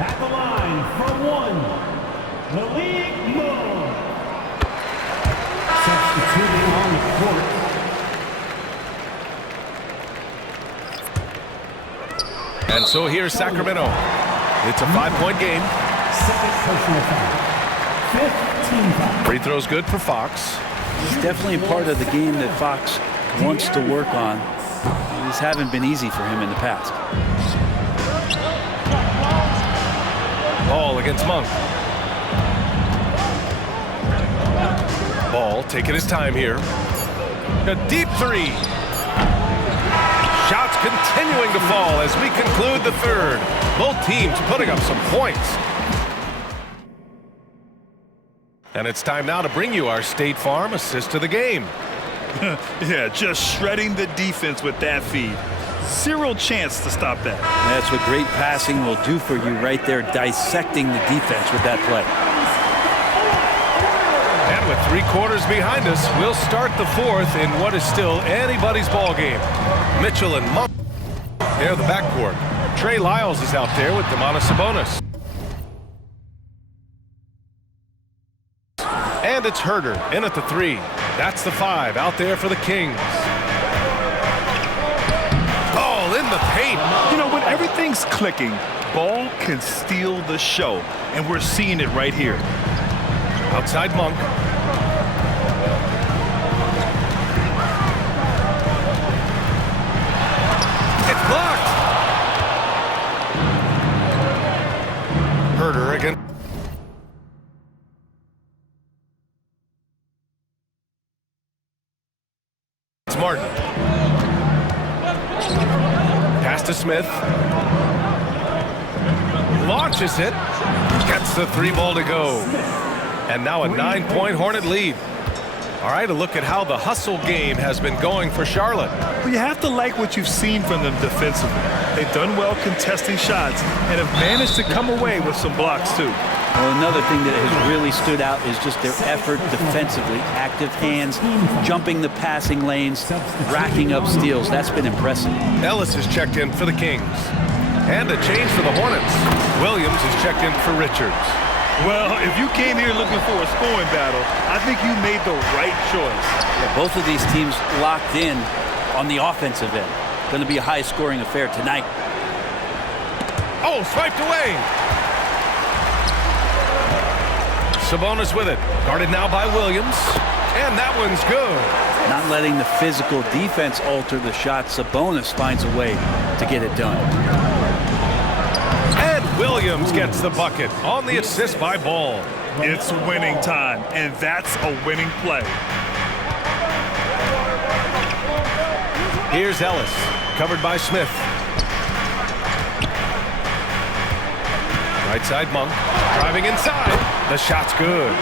At the line from 1, Malik Monk. Substituting on the court. And so here's Sacramento. It's a 5-point game. Second personal foul. 5th team foul. Free throw's good for Fox. It's definitely a part of the game that Fox wants to work on. These haven't been easy for him in the past. Ball against Monk. Ball taking his time here. A deep 3. Shots continuing to fall as we conclude the third. Both teams putting up some points. And it's time now to bring you our State Farm assist of the game. Yeah, just shredding the defense with that feed. Zero chance to stop that. That's what great passing will do for you right there, dissecting the defense with that play. And with 3 quarters behind us, we'll start the 4th in what is still anybody's ball game. Mitchell and Monk. They're the backcourt. Trey Lyles is out there with Domantas Sabonis. And it's Herder in at the 3. That's the 5 out there for the Kings. Ball in the paint. You know, when everything's clicking, ball can steal the show. And we're seeing it right here. Outside Monk. It's blocked. Herder again. It's Martin. Pass to Smith. Launches it. Gets the 3 ball to go. And now a 9-point Hornet lead. All right, a look at how the hustle game has been going for Charlotte. Well, you have to like what you've seen from them defensively. They've done well contesting shots and have managed to come away with some blocks, too. Well, another thing that has really stood out is just their effort defensively. Active hands, jumping the passing lanes, racking up steals. That's been impressive. Ellis is checked in for the Kings. And a change for the Hornets. Williams is checked in for Richards. Well, if you came here looking for a scoring battle, I think you made the right choice. Yeah, both of these teams locked in on the offensive end. Going to be a high-scoring affair tonight. Oh, swiped away. Sabonis with it. Guarded now by Williams. And that one's good. Not letting the physical defense alter the shot. Sabonis finds a way to get it done. And Williams gets the bucket on the assist by Ball. It's winning time, and that's a winning play. Here's Ellis, covered by Smith. Right side Monk, driving inside. The shot's good.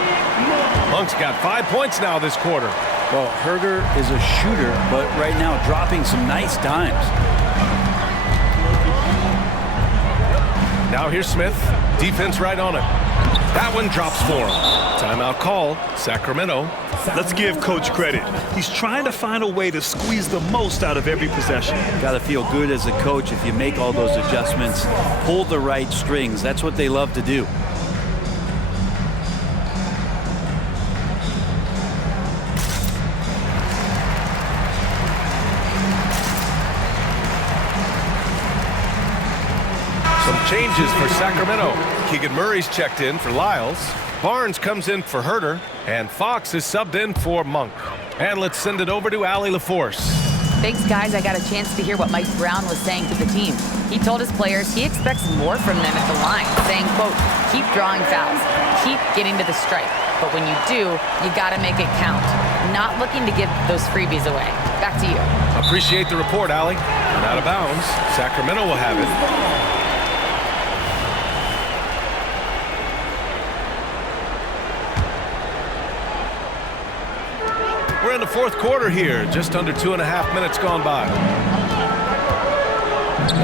Monk's got 5 points now this quarter. Well, Herder is a shooter, but right now dropping some nice dimes. Now here's Smith, defense right on it. That one drops for him. Timeout call, Sacramento. Let's give Coach credit. He's trying to find a way to squeeze the most out of every possession. Got to feel good as a coach if you make all those adjustments, pull the right strings. That's what they love to do. Some changes for Sacramento. Keegan Murray's checked in for Lyles. Barnes comes in for Herter. And Fox is subbed in for Monk. And let's send it over to Allie LaForce. Thanks, guys. I got a chance to hear what Mike Brown was saying to the team. He told his players he expects more from them at the line, saying, quote, keep drawing fouls, keep getting to the stripe. But when you do, you got to make it count. Not looking to give those freebies away. Back to you. Appreciate the report, Allie. And out of bounds, Sacramento will have it. We're in the fourth quarter here, just under 2.5 minutes gone by.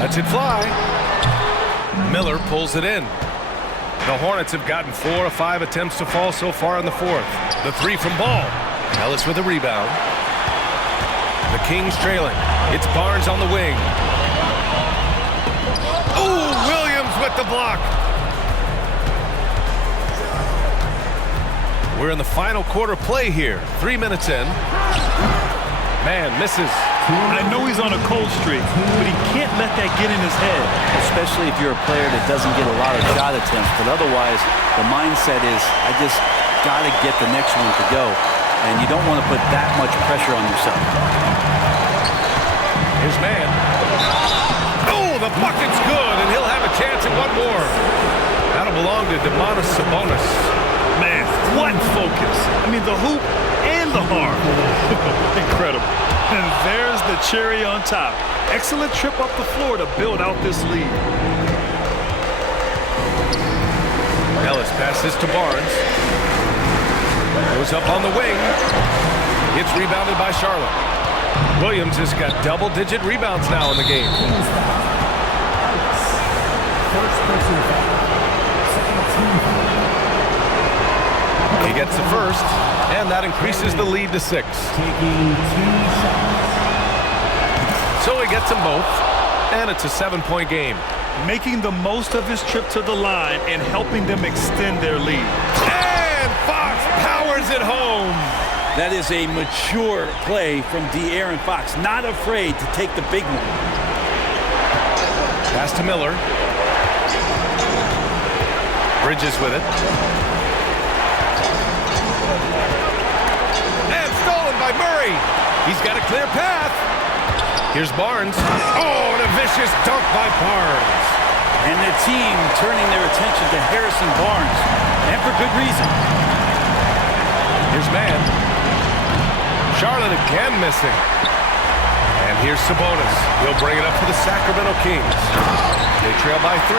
Lets it fly. Miller pulls it in. The Hornets have gotten 4 of 5 attempts to fall so far in the fourth. The three from Ball. Ellis with a rebound. The Kings trailing. It's Barnes on the wing. Ooh, Williams with the block. We're in the final quarter play here. 3 minutes in. Man misses. I know he's on a cold streak, but he can't let that get in his head. Especially if you're a player that doesn't get a lot of shot attempts. But otherwise, the mindset is, I just got to get the next one to go. And you don't want to put that much pressure on yourself. His man. Oh, the bucket's good, and he'll have a chance at one more. That'll belong to Demonis Sabonis. Man, what focus. I mean, the hoop and the arm. Incredible. And there's the cherry on top. Excellent trip up the floor to build out this lead. Ellis passes to Barnes. Goes up on the wing. It's rebounded by Charlotte. Williams has got double-digit rebounds now in the game. First person foul. Second team foul. He gets the first, and that increases the lead to 6. Taking 2 shots. So he gets them both, and it's a 7-point game. Making the most of his trip to the line and helping them extend their lead. And Fox powers it home. That is a mature play from De'Aaron Fox. Not afraid to take the big one. Pass to Miller. Bridges with it. And stolen by Murray. He's got a clear path. Here's Barnes. Oh, and a vicious dunk by Barnes. And the team turning their attention to Harrison Barnes. And for good reason. Here's man. Charlotte again missing. And here's Sabonis. He'll bring it up for the Sacramento Kings. They trail by 3.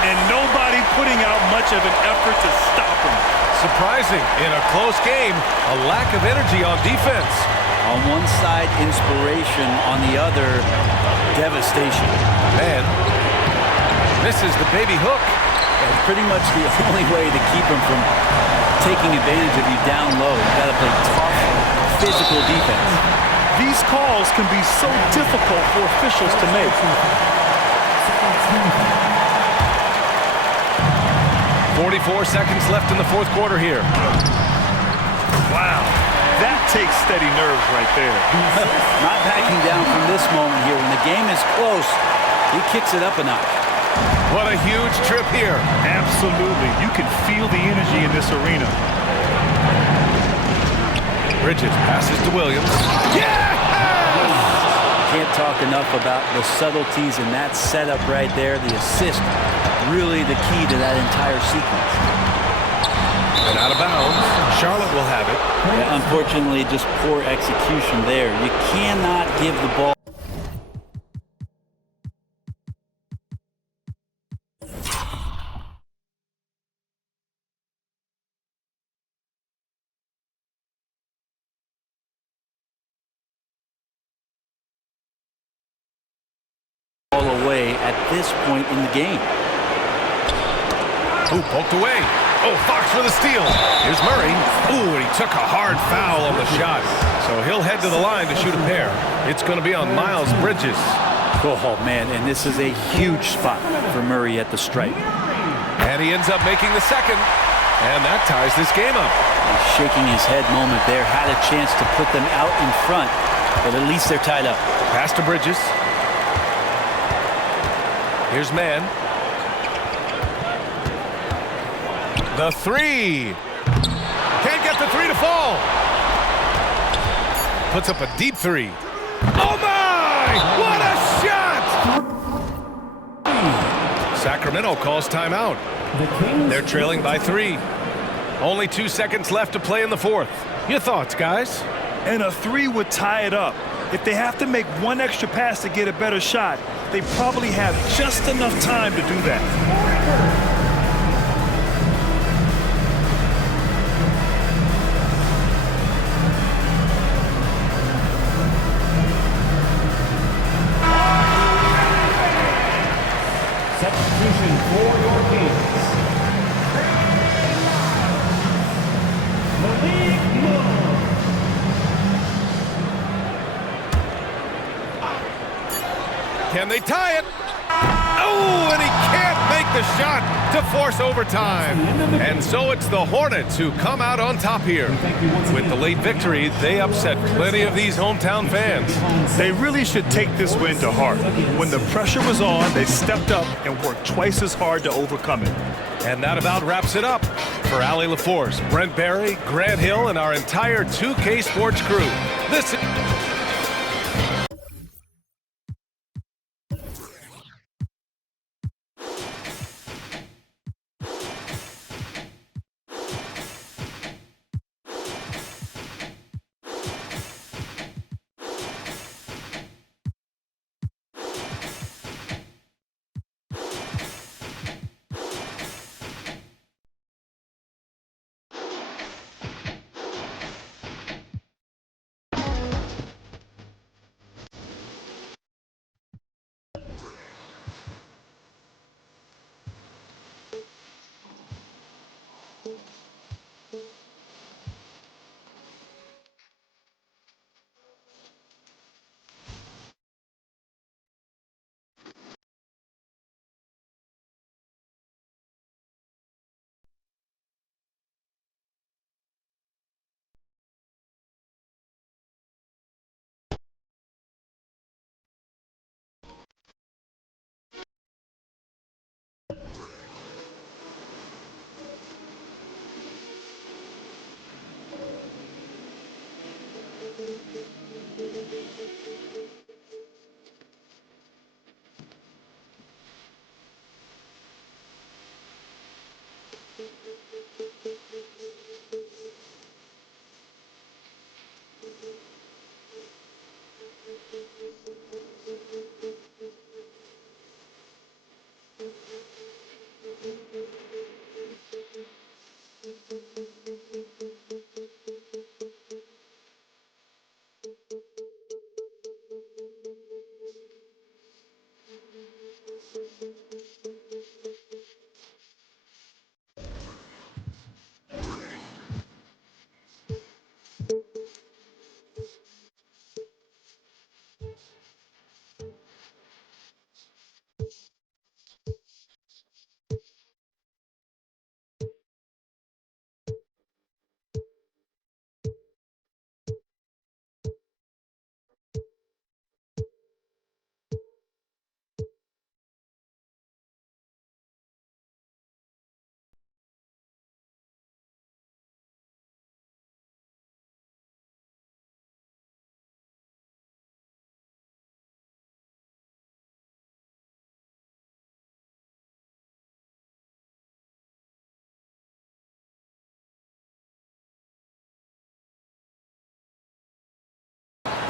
And nobody putting out much of an effort to stop him. Surprising, in a close game, a lack of energy on defense. On one side, inspiration. On the other, devastation. Man misses the baby hook. And pretty much the only way to keep him from taking advantage of you down low. You got to play tough, physical defense. These calls can be so difficult for officials to make. 44 seconds left in the fourth quarter here. Wow, that takes steady nerves right there. Not backing down from this moment here. When the game is close, he kicks it up a notch. What a huge trip here. Absolutely. You can feel the energy in this arena. Bridges passes to Williams. Yeah! Can't talk enough about the subtleties in that setup right there. The assist, really the key to that entire sequence. And out of bounds, Charlotte will have it. Yeah, unfortunately, just poor execution there. You cannot give the ball. Away at this point in the game. Ooh, poked away. Oh, Fox with a steal. Here's Murray. Ooh, and he took a hard foul on the shot. So he'll head to the line to shoot a pair. It's going to be on Miles Bridges. Oh, man, and this is a huge spot for Murray at the stripe. And he ends up making the second. And that ties this game up. He's shaking his head moment there. Had a chance to put them out in front, but at least they're tied up. Pass to Bridges. Here's Mann. The three. Can't get the three to fall. Puts up a deep three. Oh my! What a shot! Sacramento calls timeout. They're trailing by 3. Only 2 seconds left to play in the fourth. Your thoughts, guys? And a 3 would tie it up. If they have to make one extra pass to get a better shot, they probably have just enough time to do that. Substitution for your Kings. Malik Monk. Can they tie it? Oh, and he can't make the shot to force overtime. And so it's the Hornets who come out on top here. With the late victory, they upset plenty of these hometown fans. They really should take this win to heart. When the pressure was on, they stepped up and worked twice as hard to overcome it. And that about wraps it up. For Allie LaForce, Brent Barry, Grant Hill, and our entire 2K Sports crew, this is...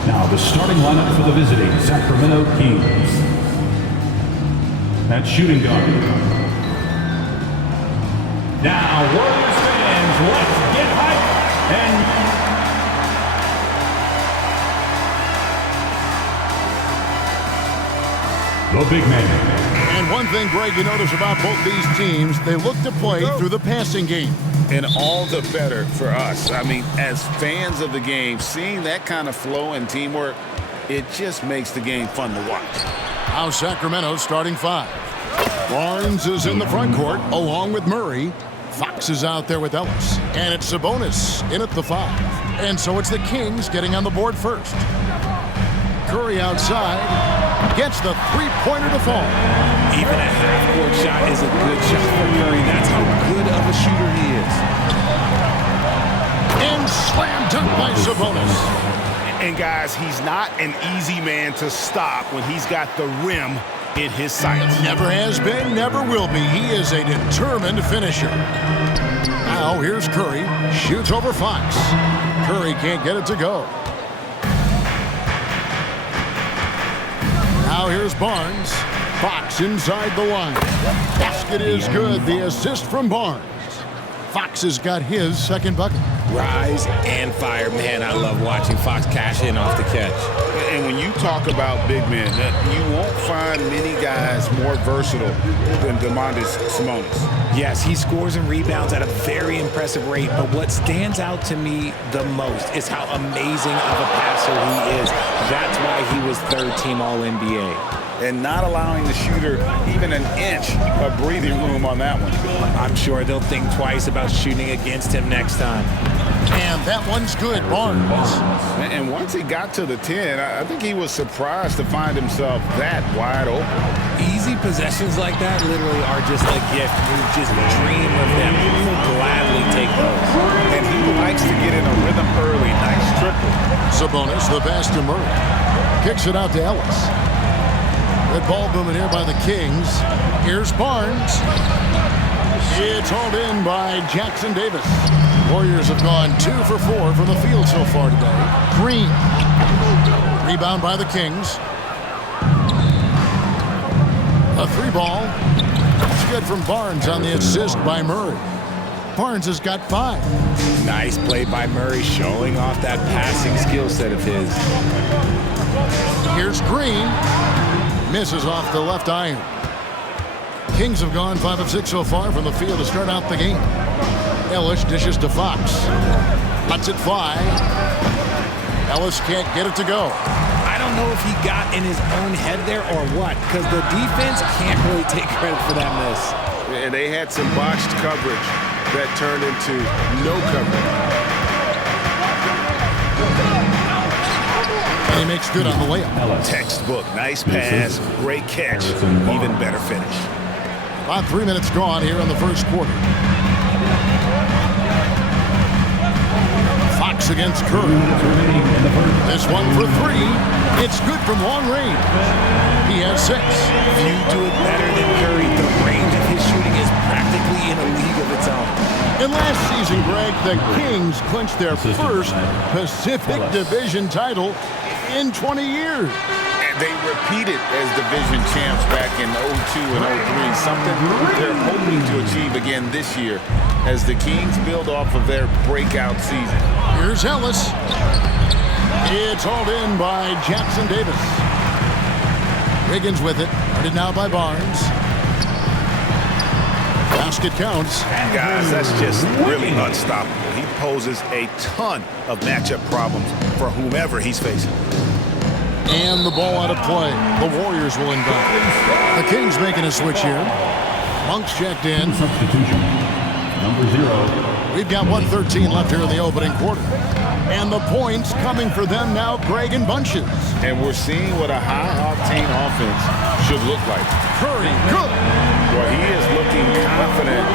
Now the starting lineup for the visiting Sacramento Kings. At shooting guard. Now, Warriors fans, let's get hyped and the big man, And one thing, Greg, you notice about both these teams, they look to play through the passing game. And all the better for us. I mean, as fans of the game, seeing that kind of flow and teamwork, it just makes the game fun to watch. Now Sacramento starting 5. Barnes is in the front court along with Murray. Fox is out there with Ellis. And it's Sabonis in at the 5. And so it's the Kings getting on the board first. Curry outside gets the three-pointer to fall. Even a half-court shot is a good shot for Curry. That's how good of a shooter he is. And slam dunk by Sabonis. And guys, he's not an easy man to stop when he's got the rim in his sights. Never has been, never will be. He is a determined finisher. Now here's Curry. Shoots over Fox. Curry can't get it to go. Now here's Barnes. Fox inside the line. Basket is good. The assist from Barnes. Fox has got his second bucket. Rise and fire. Man, I love watching Fox cash in off the catch. And when you talk about big men, you won't find many guys more versatile than Domantas Sabonis. Yes, he scores and rebounds at a very impressive rate, but what stands out to me the most is how amazing of a passer he is. That's why he was third team All-NBA. And not allowing the shooter even an inch of breathing room on that one. I'm sure they'll think twice about shooting against him next time. And that one's good, Barnes. And once he got to the 10, I think he was surprised to find himself that wide open. Easy possessions like that literally are just a gift. You just dream of them. You will gladly take those. And he likes to get in a rhythm early. Nice triple. Sabonis, the pass to Murray. Kicks it out to Ellis. Good ball movement here by the Kings. Here's Barnes. It's hauled in by Jackson Davis. Warriors have gone 2 for 4 from the field so far today. Green. Rebound by the Kings. A 3-ball. It's good from Barnes on the assist by Murray. Barnes has got 5. Nice play by Murray, showing off that passing skill set of his. Here's Green. Misses off the left iron. Kings have gone 5 of 6 so far from the field to start out the game. Ellis dishes to Fox. Lets it fly. Ellis can't get it to go. I don't know if he got in his own head there or what, because the defense can't really take credit for that miss. And they had some botched coverage that turned into no coverage. And he makes good on the layup. Textbook. Nice pass. Great catch. Even better finish. About 3 minutes gone here in the first quarter. Fox against Curry. This one for 3. It's good from long range. He has 6. Few do it better than Curry. The range of his shooting is practically in a league of its own. And last season, Greg, the Kings clinched their first Pacific Division title in 20 years. And they repeated as division champs back in 02 and 03, something they're hoping to achieve again this year as the Kings build off of their breakout season. Here's Ellis. It's hauled in by Jackson Davis. Wiggins with it. Guarded now by Barnes. Basket counts. Guys, that's just really unstoppable. He poses a ton of matchup problems for whomever he's facing. And the ball out of play. The Warriors will inbound. The Kings making a switch here. Monk's checked in. Substitution. Number 0. We've got 1:13 left here in the opening quarter. And the points coming for them now, Greg, in bunches. And we're seeing what a high-octane offense should look like. Curry, good. Well, he is looking confident.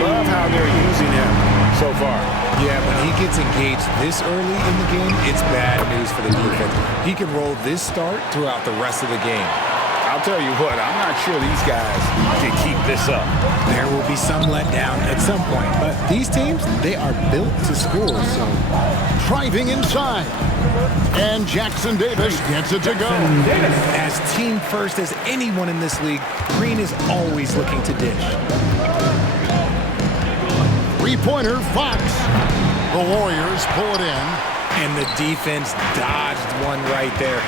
Love how they're using him so far. Yeah, when he gets engaged this early in the game, it's bad news for the defense. He can roll this start throughout the rest of the game. I'll tell you what, I'm not sure these guys can keep this up. There will be some letdown at some point, but these teams, they are built to score, so. Driving inside. And Jackson Davis gets it to go. As team first as anyone in this league, Green is always looking to dish. Three-pointer, Fox. The Warriors pull it in. And the defense dodged one right there.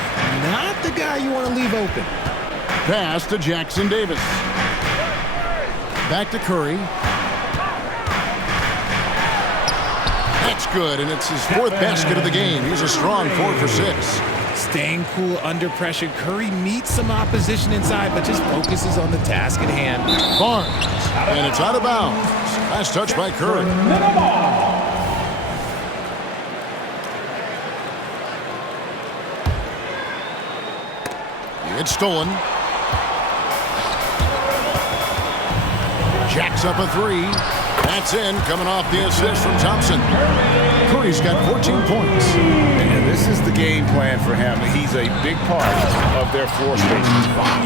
Not the guy you want to leave open. Pass to Jackson Davis. Back to Curry. That's good, and it's his 4th basket of the game. He's a strong 4 for 6. Staying cool under pressure. Curry meets some opposition inside, but just focuses on the task at hand. Barnes, and it's out of bounds. Last touch by Curry. It's stolen. Jacks up a 3. That's in, coming off the assist from Thompson. Curry's got 14 points. And this is the game plan for him. He's a big part of their floor space.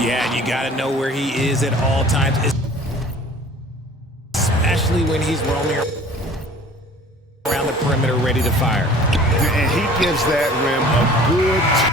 Yeah, and you got to know where he is at all times, especially when he's roaming around the perimeter ready to fire. And he gives that rim a good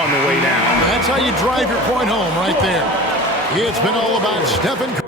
on the way down. That's how you drive your point home right there. It's been all about Stephen Curry.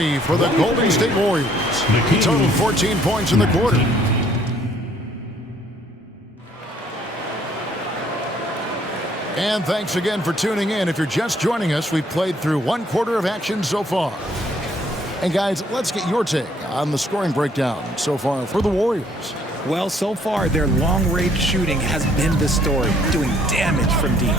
Murray for the Golden State Warriors. He totaled 14 points in the quarter. And thanks again for tuning in. If you're just joining us, we've played through one quarter of action so far. And guys, let's get your take on the scoring breakdown so far for the Warriors. Well, so far, their long-range shooting has been the story, doing damage from deep.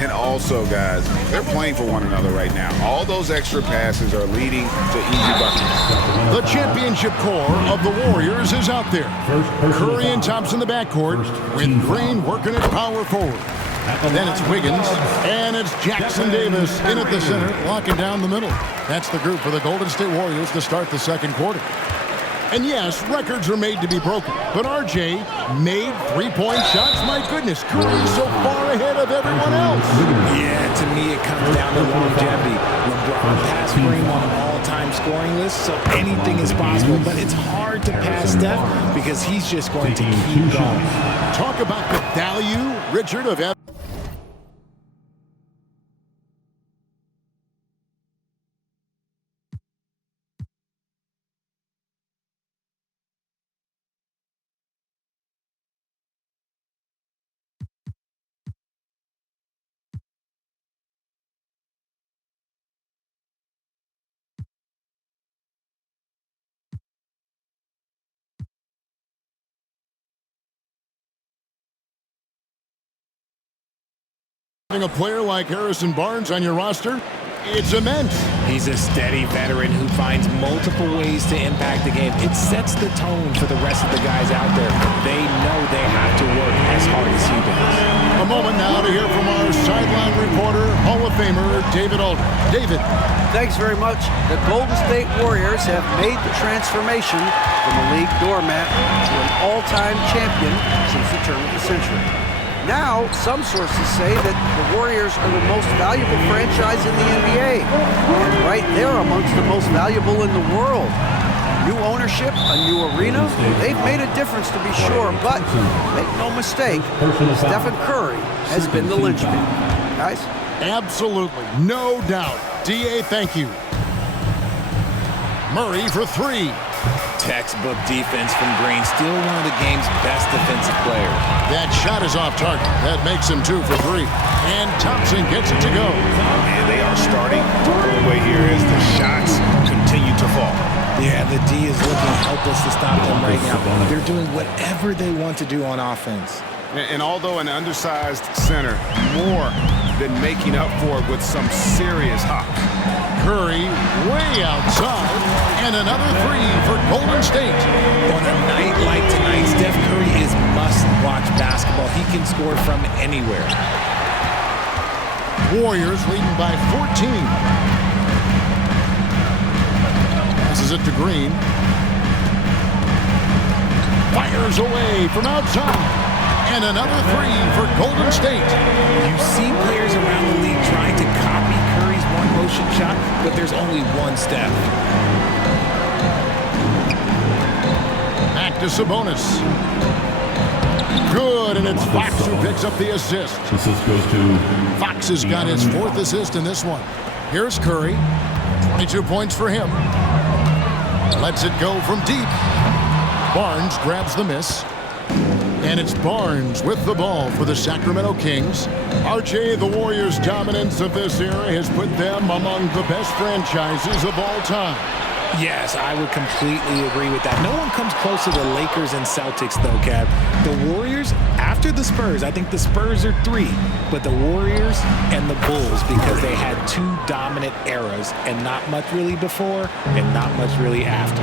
And also, guys, they're playing for one another right now. All those extra passes are leading to easy buckets. The championship core of the Warriors is out there. Curry and Thompson in the backcourt, with Green working at power forward. Then it's Wiggins, and it's Jackson Davis in at the center, locking down the middle. That's the group for the Golden State Warriors to start the second quarter. And yes, records are made to be broken, but RJ made three-point shots. My goodness, Curry is so far ahead of everyone else. Yeah, to me it comes down to longevity. LeBron passed Kareem on an all-time scoring list, so anything is possible, but it's hard to pass Steph because he's just going to keep going. Talk about the value, Richard, of having a player like Harrison Barnes on your roster, it's immense. He's a steady veteran who finds multiple ways to impact the game. It sets the tone for the rest of the guys out there. They know they have to work as hard as he does. A moment now to hear from our sideline reporter, Hall of Famer David Aldridge. David. Thanks very much. The Golden State Warriors have made the transformation from a league doormat to an all-time champion since the turn of the century. Now, some sources say that the Warriors are the most valuable franchise in the NBA, and right there amongst the most valuable in the world. New ownership, a new arena, they've made a difference to be sure, but make no mistake, Stephen Curry has been the linchpin. Guys? Absolutely, no doubt. DA, thank you. Murray for three. Textbook defense from Green, still one of the game's best defensive players. That shot is off target. That makes him 2 for 3. And Thompson gets it to go. And they are starting to pull away here as the shots continue to fall. Yeah, the D is looking helpless to stop them right now. They're doing whatever they want to do on offense. And although an undersized center, more than making up for it with some serious hop. Curry way outside, and another three for Golden State. On a night like tonight, Steph Curry is must-watch basketball. He can score from anywhere. Warriors leading by 14. Passes it to Green. Fires away from outside. And another three for Golden State. You see players around the league trying to copy Curry's one-motion shot, but there's only one step. Back to Sabonis. Good, and it's Fox who picks up the assist. Assist goes to Fox has got his 4th assist in this one. Here's Curry. 22 points for him. Lets it go from deep. Barnes grabs the miss. And it's Barnes with the ball for the Sacramento Kings. RJ, the Warriors' dominance of this era has put them among the best franchises of all time. Yes, I would completely agree with that. No one comes close to the Lakers and Celtics, though, Kev. The Warriors, after the Spurs, I think the Spurs are 3, but the Warriors and the Bulls, because they had 2 dominant eras, and not much really before, and not much really after.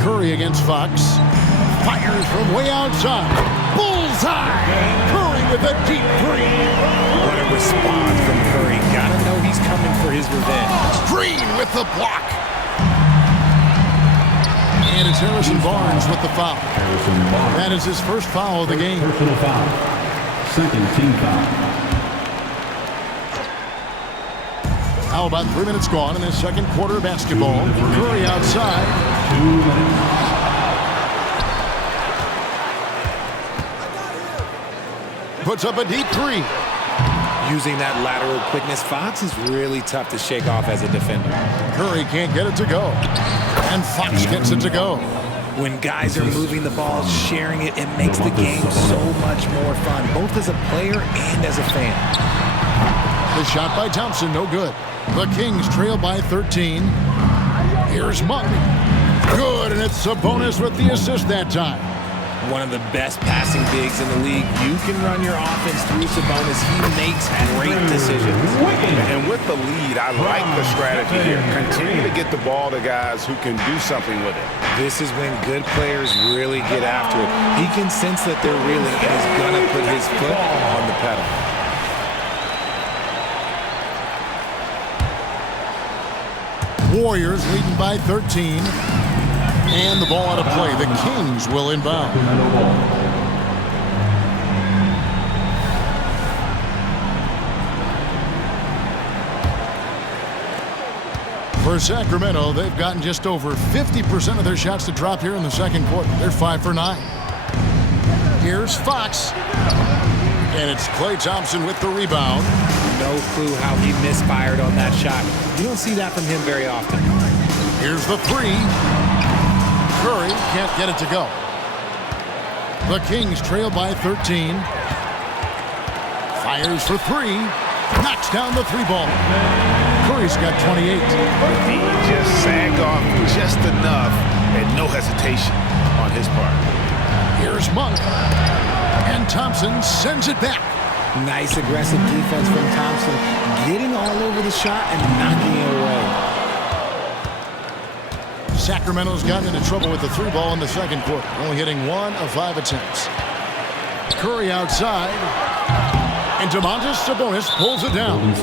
Curry against Fox. Fires from way outside. Bullseye! Curry with a deep three. What a response from Curry. Gotta know he's coming for his revenge. Green with the block. And it's Harrison Barnes with the foul. That is his first foul of the game. Personal foul. Second team foul. How about 3 minutes gone in the second quarter of basketball? Curry outside. 2 minutes. Puts up a deep three. Using that lateral quickness, Fox is really tough to shake off as a defender. Curry can't get it to go. And Fox gets it to go. When guys are moving the ball, sharing it, it makes the game so much more fun, both as a player and as a fan. The shot by Thompson, no good. The Kings trail by 13. Here's Monk. Good, and it's Sabonis with the assist that time. One of the best passing bigs in the league. You can run your offense through Sabonis. He makes great decisions. And with the lead, I like the strategy here. Continue to get the ball to guys who can do something with it. This is when good players really get after it. He can sense that they're reeling and is going to put his foot on the pedal. Warriors leading by 13. And the ball out of play. The Kings will inbound. For Sacramento, they've gotten just over 50% of their shots to drop here in the second quarter. They're 5 for 9. Here's Fox. And it's Klay Thompson with the rebound. No clue how he misfired on that shot. You don't see that from him very often. Here's the three. Curry can't get it to go. The Kings trail by 13. Fires for three. Knocks down the three ball. Curry's got 28. He just sagged off just enough and no hesitation on his part. Here's Monk. And Thompson sends it back. Nice aggressive defense from Thompson. Getting all over the shot and knocking it away. Sacramento's gotten into trouble with the three ball in the second quarter, only hitting 1 of 5 attempts. Curry outside, and Domantas Sabonis pulls it down.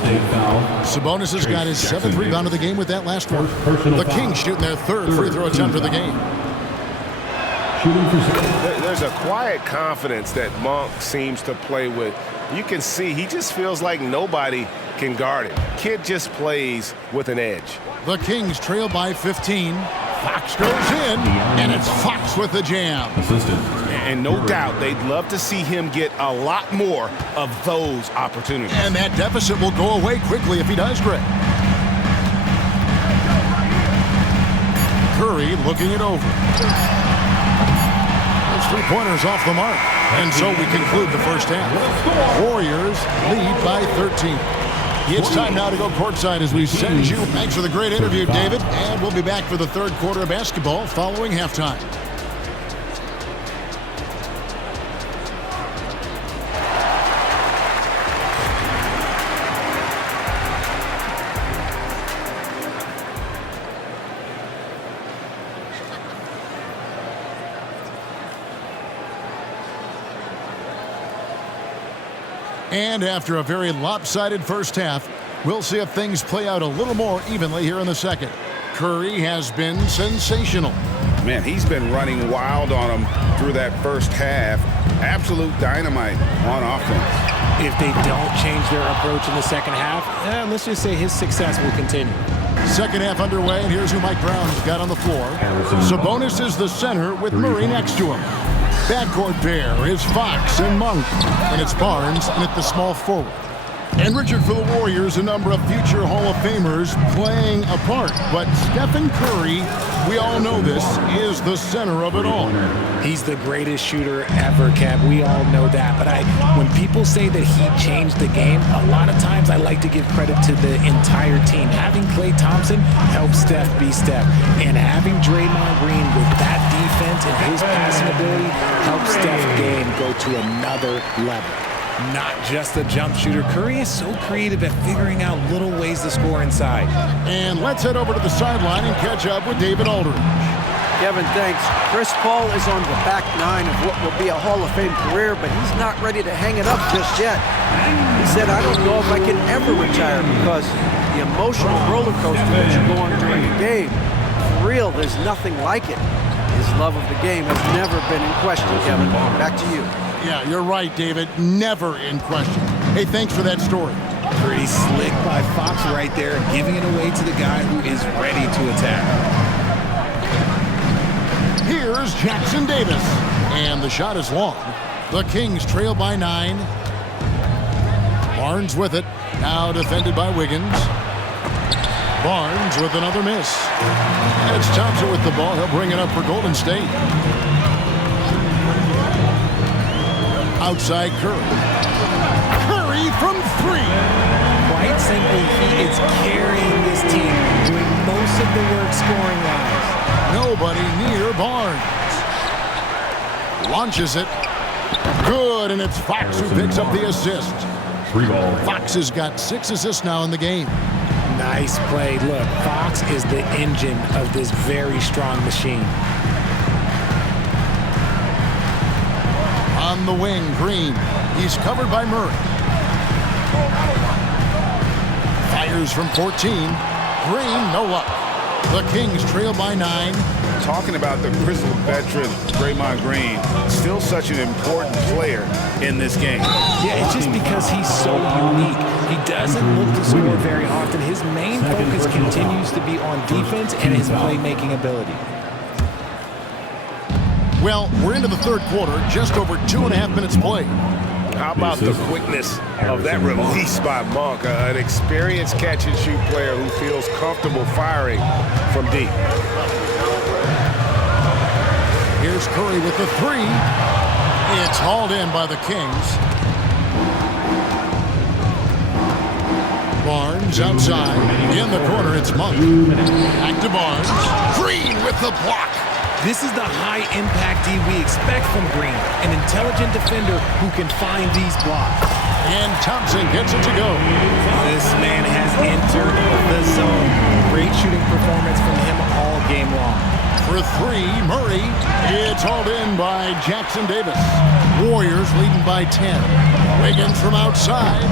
Sabonis has got his 7th rebound of the game with that last one. The Kings shooting their 3rd free throw attempt of the game. There's a quiet confidence that Monk seems to play with. You can see he just feels like nobody can guard him. Kid just plays with an edge. The Kings trail by 15. Fox goes in, and it's Fox with the jam. And no doubt they'd love to see him get a lot more of those opportunities. And that deficit will go away quickly if he does, Greg. Curry looking it over. Those three-pointers off the mark. And so we conclude the first half. Warriors lead by 13. It's time now to go courtside as we send you. Thanks for the great interview, David. And we'll be back for the third quarter of basketball following halftime. And after a very lopsided first half, we'll see if things play out a little more evenly here in the second. Curry has been sensational. Man, he's been running wild on them through that first half. Absolute dynamite on offense. If they don't change their approach in the second half, let's just say his success will continue. Second half underway, and here's who Mike Brown's got on the floor. Sabonis is the center with Murray next to him. Backcourt pair is Fox and Monk, and it's Barnes and at the small forward. And Richard, for the Warriors, a number of future Hall of Famers playing a part. But Stephen Curry, we all know this, is the center of it all. He's the greatest shooter ever, Kev. We all know that. But when people say that he changed the game, a lot of times I like to give credit to the entire team. Having Klay Thompson helps Steph be Steph. And having Draymond Green with that defense and his passing ability helps Steph's game go to another level. Not just a jump shooter. Curry is so creative at figuring out little ways to score inside. And let's head over to the sideline and catch up with David Aldridge. Kevin, thanks. Chris Paul is on the back nine of what will be a Hall of Fame career, but he's not ready to hang it up just yet. He said, I don't know if I can ever retire because the emotional roller coaster that you go on during a game, for real, there's nothing like it. His love of the game has never been in question, Kevin. Back to you. Yeah, you're right, David. Never in question. Hey, thanks for that story. Pretty slick by Fox right there, giving it away to the guy who is ready to attack. Here's Jackson Davis. And the shot is long. The Kings trail by 9. Barnes with it. Now defended by Wiggins. Barnes with another miss. And it's Thompson with the ball. He'll bring it up for Golden State. Outside Curry. Curry from 3. Quite simply, he is carrying this team, doing most of the work scoring-wise. Nobody near Barnes. Launches it. Good, and it's Fox who picks up the assist. Fox has got 6 assists now in the game. Nice play. Look, Fox is the engine of this very strong machine. On the wing, Green. He's covered by Murray. Fires from 14. Green, no luck. The Kings trail by 9. Talking about the grizzled veteran, Draymond Green, still such an important player in this game. Yeah, it's just because he's so unique. He doesn't look to score very often. His main focus continues to be on defense and his playmaking ability. Well, we're into the third quarter, just over 2.5 minutes played. How about the quickness of that release by Monk, an experienced catch-and-shoot player who feels comfortable firing from deep. Here's Curry with the 3. It's hauled in by the Kings. Barnes outside. In the corner, it's Monk. Back to Barnes. Green with the block. This is the high-impact D we expect from Green, an intelligent defender who can find these blocks. And Thompson gets it to go. This man has entered the zone. Great shooting performance from him all game long. For 3, Murray. It's hauled in by Jackson Davis. Warriors leading by 10. Wiggins from outside.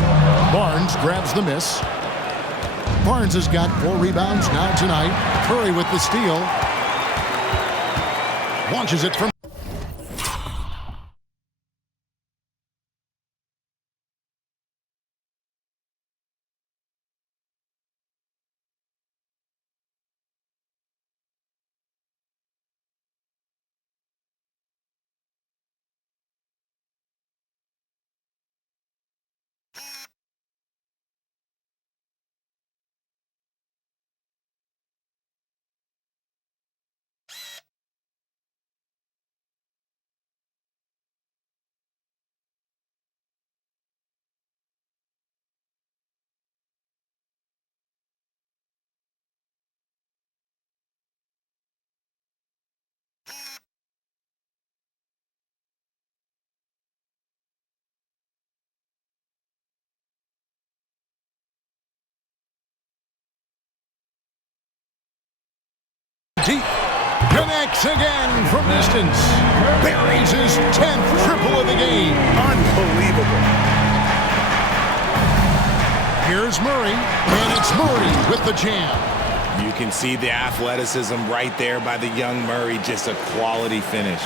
Barnes grabs the miss. Barnes has got 4 rebounds now tonight. Curry with the steal. Launches it from... Deep. Connects again from distance. Buries his 10th triple of the game. Unbelievable. Here's Murray, and it's Murray with the jam. You can see the athleticism right there by the young Murray. Just a quality finish.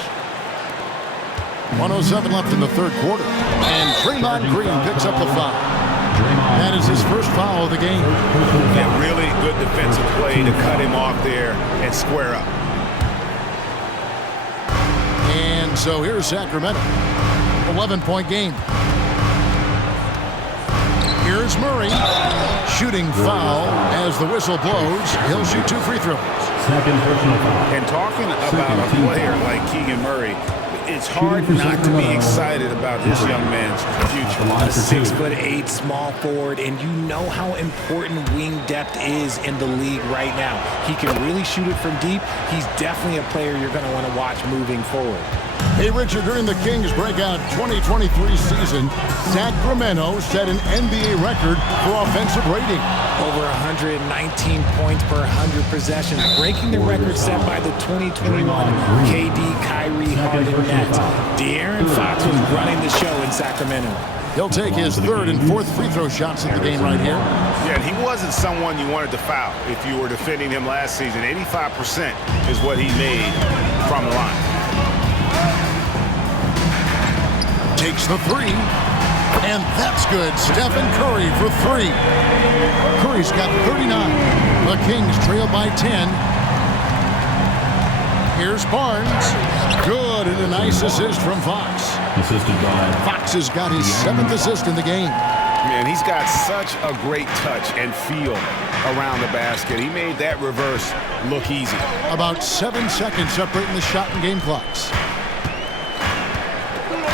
1:07 left in the third quarter. And Draymond Green picks up the foul. That is his first foul of the game. Yeah, really good defensive play to cut him off there and square up. And so here's Sacramento. 11-point game. Here's Murray. Shooting foul as the whistle blows. He'll shoot 2 free throws. And talking about a player like Keegan Murray, it's hard not to be excited about this young man's future. A 6'8" small forward, and you know how important wing depth is in the league right now. He can really shoot it from deep. He's definitely a player you're going to want to watch moving forward. Hey, Richard, during the Kings' breakout 2023 season, Sacramento set an NBA record for offensive rating. Over 119 points per 100 possessions, breaking the record set by the 2021 KD Kyrie Harden Nets. De'Aaron Fox was running the show in Sacramento. He'll take his 3rd and 4th free throw shots in the game right here. Yeah, and he wasn't someone you wanted to foul if you were defending him last season. 85% is what he made from the line. Takes the 3, and that's good. Stephen Curry for 3. Curry's got 39. The Kings trail by 10. Here's Barnes. Good, and a nice assist from Fox. Assisted by Fox has got his 7th assist in the game. Man, he's got such a great touch and feel around the basket. He made that reverse look easy. About 7 seconds separating the shot and game clocks.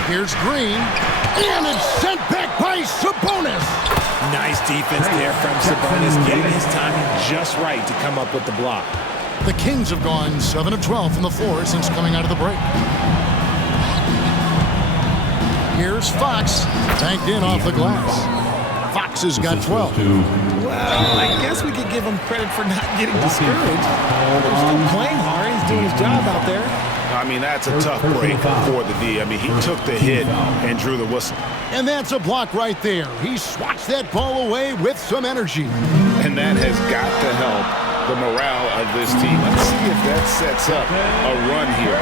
Here's Green, and it's sent back by Sabonis. Nice defense there from Sabonis, getting his timing just right to come up with the block. The Kings have gone 7 of 12 from the floor since coming out of the break. Here's Fox, banked in off the glass. Fox has got 12. Well, I guess we could give him credit for not getting discouraged. He's still playing hard. He's doing his job out there. I mean, that's a tough break for the D. I mean, he took the hit and drew the whistle. And that's a block right there. He swats that ball away with some energy. And that has got to help the morale of this team. Let's see if that sets up a run here.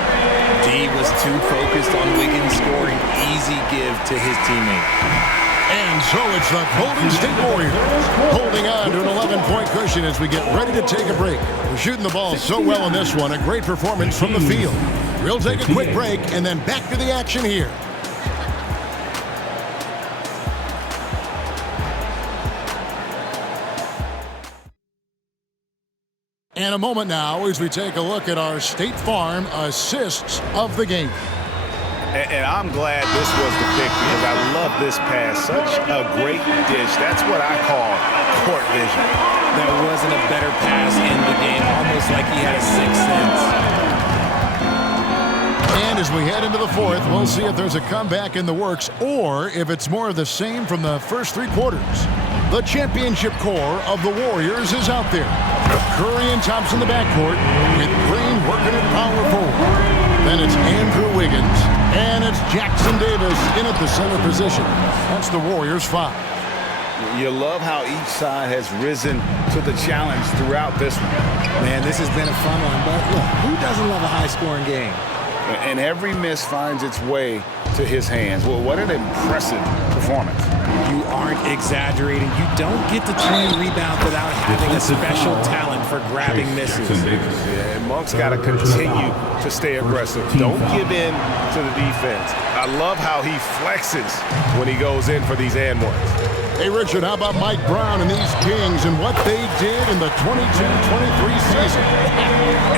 D was too focused on Wiggins scoring. Easy give to his teammate. And so it's the Golden State Warriors holding on to an 11-point cushion as we get ready to take a break. We're shooting the ball so well in this one. A great performance from the field. We'll take a quick break and then back to the action here. And a moment now as we take a look at our State Farm assists of the game. And I'm glad this was the pick because I love this pass. Such a great dish. That's what I call court vision. There wasn't a better pass in the game, almost like he had a sixth sense. And as we head into the fourth, we'll see if there's a comeback in the works or if it's more of the same from the first 3 quarters. The championship core of the Warriors is out there. Curry and Thompson in the backcourt with Green working at power forward. Then it's Andrew Wiggins, and it's Jackson Davis in at the center position. That's the Warriors' 5. You love how each side has risen to the challenge throughout this one. Man, this has been a fun one, but look, who doesn't love a high-scoring game? And every miss finds its way to his hands. Well, what an impressive performance. You aren't exaggerating. You don't get to 20 rebounds without having a special talent for grabbing misses. Yeah, and Monk's got to continue to stay aggressive. Don't give in to the defense. I love how he flexes when he goes in for these and ones. Hey, Richard, how about Mike Brown and these Kings and what they did in the 22-23 season?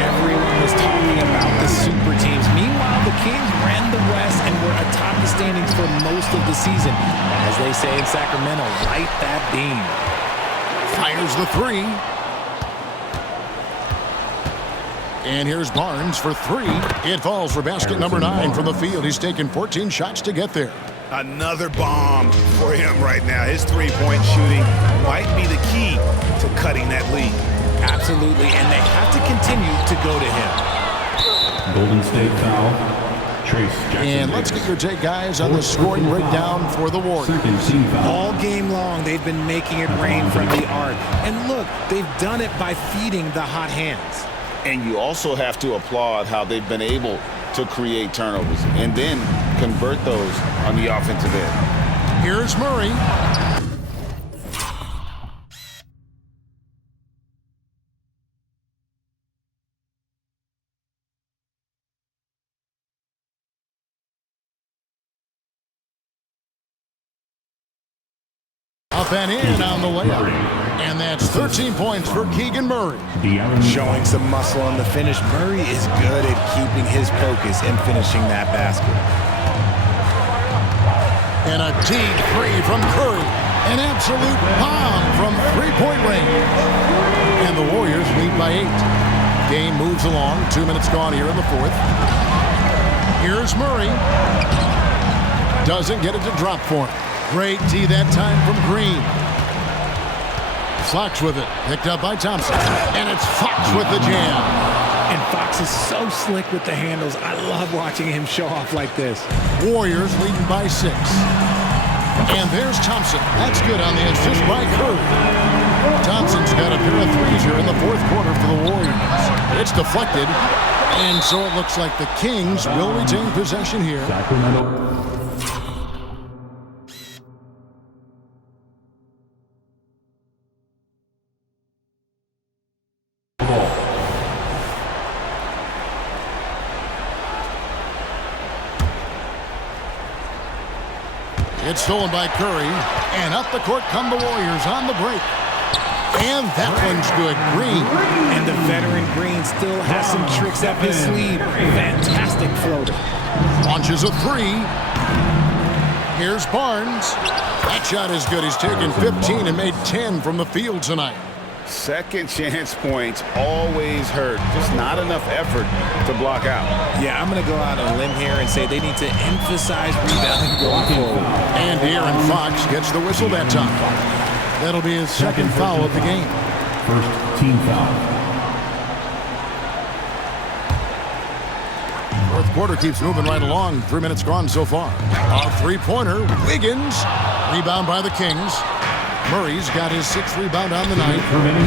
Everyone was talking about the super teams. Meanwhile, the Kings ran the West and were atop the standings for most of the season. As they say in Sacramento, light that beam. Fires the 3. And here's Barnes for 3. It falls for basket number 9 from the field. He's taken 14 shots to get there. Another bomb for him right now. His three-point shooting might be the key to cutting that lead. Absolutely, and they have to continue to go to him. Golden State foul. Trace Jackson and let's get your take, guys, on the scoring breakdown for the Warriors. All game long, they've been making it rain from the arc. And look, they've done it by feeding the hot hands. And you also have to applaud how they've been able to create turnovers and then convert those on the offensive end. Here's Murray. Up and in on the layup. And that's 13 points for Keegan Murray. Showing some muscle on the finish. Murray is good at keeping his focus and finishing that basket. And a deep 3 from Curry. An absolute bomb from three-point range. And the Warriors lead by 8. Game moves along. 2 minutes gone here in the fourth. Here's Murray. Doesn't get it to drop for him. Great D that time from Green. Fox with it. Picked up by Thompson. And it's Fox with the jam. And Fox is so slick with the handles. I love watching him show off like this. Warriors leading by 6. And there's Thompson. That's good on the assist by Curry. Thompson's got a pair of threes here in the fourth quarter for the Warriors. It's deflected. And so it looks like the Kings will retain possession here. It's stolen by Curry. And up the court come the Warriors on the break. And that one's good. Green. And the veteran Green still has some tricks up his sleeve. Fantastic floater. Launches a three. Here's Barnes. That shot is good. He's taken 15 and made 10 from the field tonight. Second chance points always hurt. Just not enough effort to block out. Yeah, I'm going to go out on a limb here and say they need to emphasize rebounding going forward. And De'Aaron Fox gets the whistle that time. That'll be his second foul of the game. First team foul. Fourth quarter keeps moving right along. 3 minutes gone so far. A three-pointer. Wiggins. Rebound by the Kings. Murray's got his sixth rebound on the night.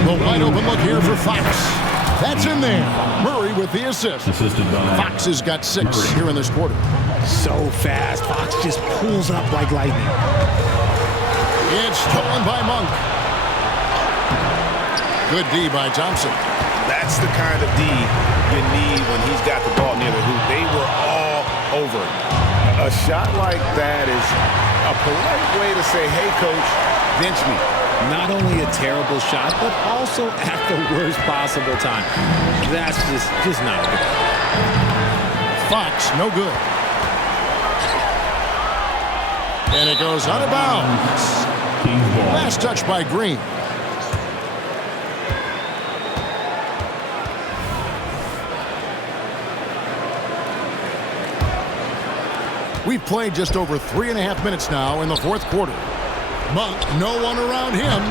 The wide open look here for Fox. That's in there. Murray with the assist. Fox has got 6 here in this quarter. So fast. Fox just pulls up like lightning. It's stolen by Monk. Good D by Thompson. That's the kind of D you need when he's got the ball near the hoop. They were all over it. A shot like that is a polite way to say, hey, coach, bench me. Not only a terrible shot, but also at the worst possible time. That's just not good. Fox, no good. And it goes out of bounds. Last touch by Green. We've played just over 3.5 minutes now in the fourth quarter. Monk, no one around him.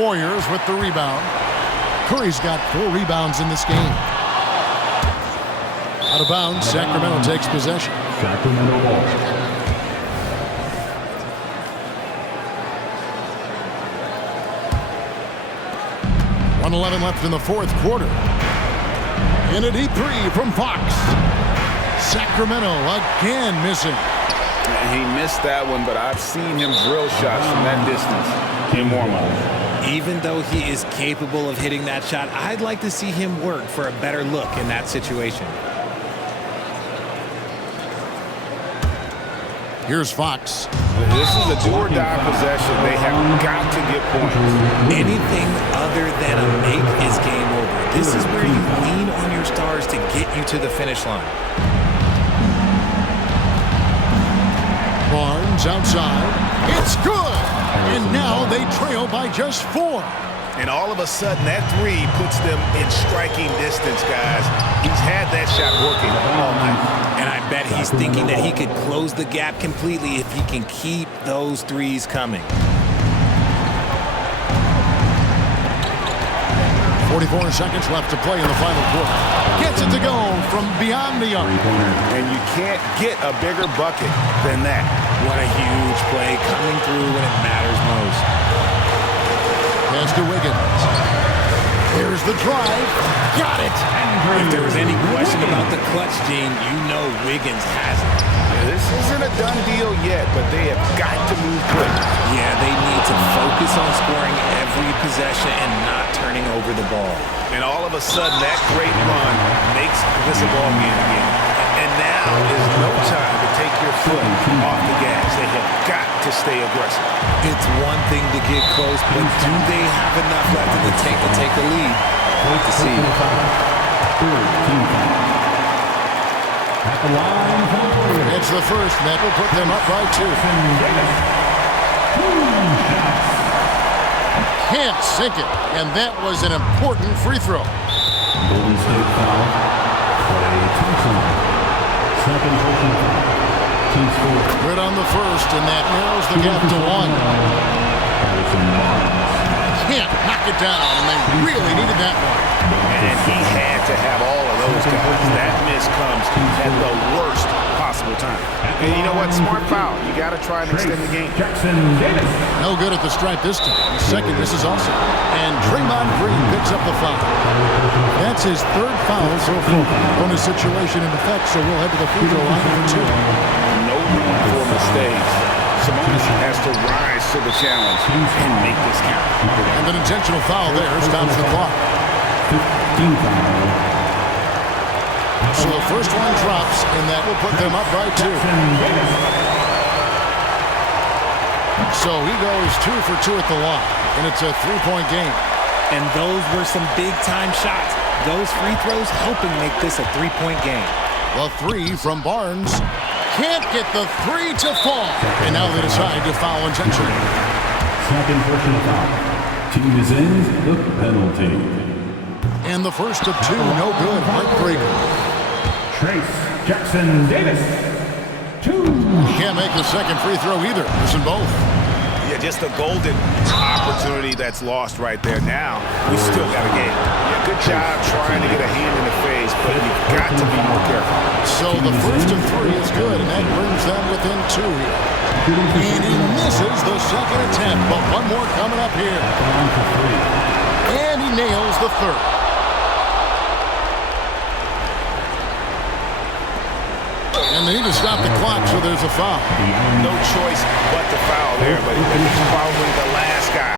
Warriors with the rebound. Curry's got 4 rebounds in this game. Out of bounds, Sacramento takes possession. Sacramento ball. 1:11 left in the fourth quarter. In a deep three from Fox. Sacramento again missing. He missed that one, but I've seen him drill shots from that distance in warm-up. Even though he is capable of hitting that shot, I'd like to see him work for a better look in that situation. Here's Fox. This is a do-or-die possession. They have got to get points. Anything other than a make is game over. This is where you lean on your stars to get you to the finish line. Barnes outside. It's good! And now they trail by just 4. And all of a sudden, that three puts them in striking distance, guys. He's had that shot working all night. And I bet he's thinking that he could close the gap completely if he can keep those threes coming. 44 seconds left to play in the final quarter. Gets it to go from beyond the arc. And you can't get a bigger bucket than that. What a huge play coming through when it matters most. Pass to Wiggins. Here's the drive. Got it. If there was any question about the clutch, Gene, you know Wiggins has it. This isn't a done deal yet, but they have got to move quick. Yeah, they need to focus on scoring every possession and not turning over the ball. And all of a sudden, that great run makes this a ball game again. And now is no time to take your foot off the gas. They have got to stay aggressive. It's one thing to get close, but do they have enough left in the tank to take the lead? Wait to see. It's the first, and that will put them up by 2. Can't sink it, and that was an important free throw. Golden State foul. Play Thompson. Second personal foul. Team score. Good on the first, and that narrows the gap to 1. Can't knock it down, and they really needed that one. And he had to have all of those guys. That miss comes at the worst possible time. And you know what? Smart foul. You got to try and extend the game. No good at the stripe this time. Second, this is also. And Draymond Green picks up the foul. That's his 3rd foul so far. Bonus situation in effect, so we'll head to the free throw line for 2. No room for mistakes. Sabonis has to rise to the challenge and make this count. And an intentional foul there stops the clock. 15 foul. So the first one drops, and that will put them up by 2. So he goes 2 for 2 at the line, and it's a 3-point game. And those were some big-time shots. Those free throws helping make this a 3-point game. The 3 from Barnes. Can't get the 3 to fall. And now they decide to foul intentionally. Second personal foul. Team is in the penalty. And the first of 2, no good. Heartbreaker. Trace Jackson Davis. 2. Can't make the second free throw either. Missing both. Yeah, just a golden opportunity that's lost right there. Now, we still got a game. Yeah, good job trying to get a hand in the face, but you've got to be more careful. So the first of 3 is good, and that brings them within 2 here. And he misses the second attempt, but one more coming up here. And he nails the third. And they need to stop the clock, so there's a foul. No choice but to foul there, but he's probably the last guy.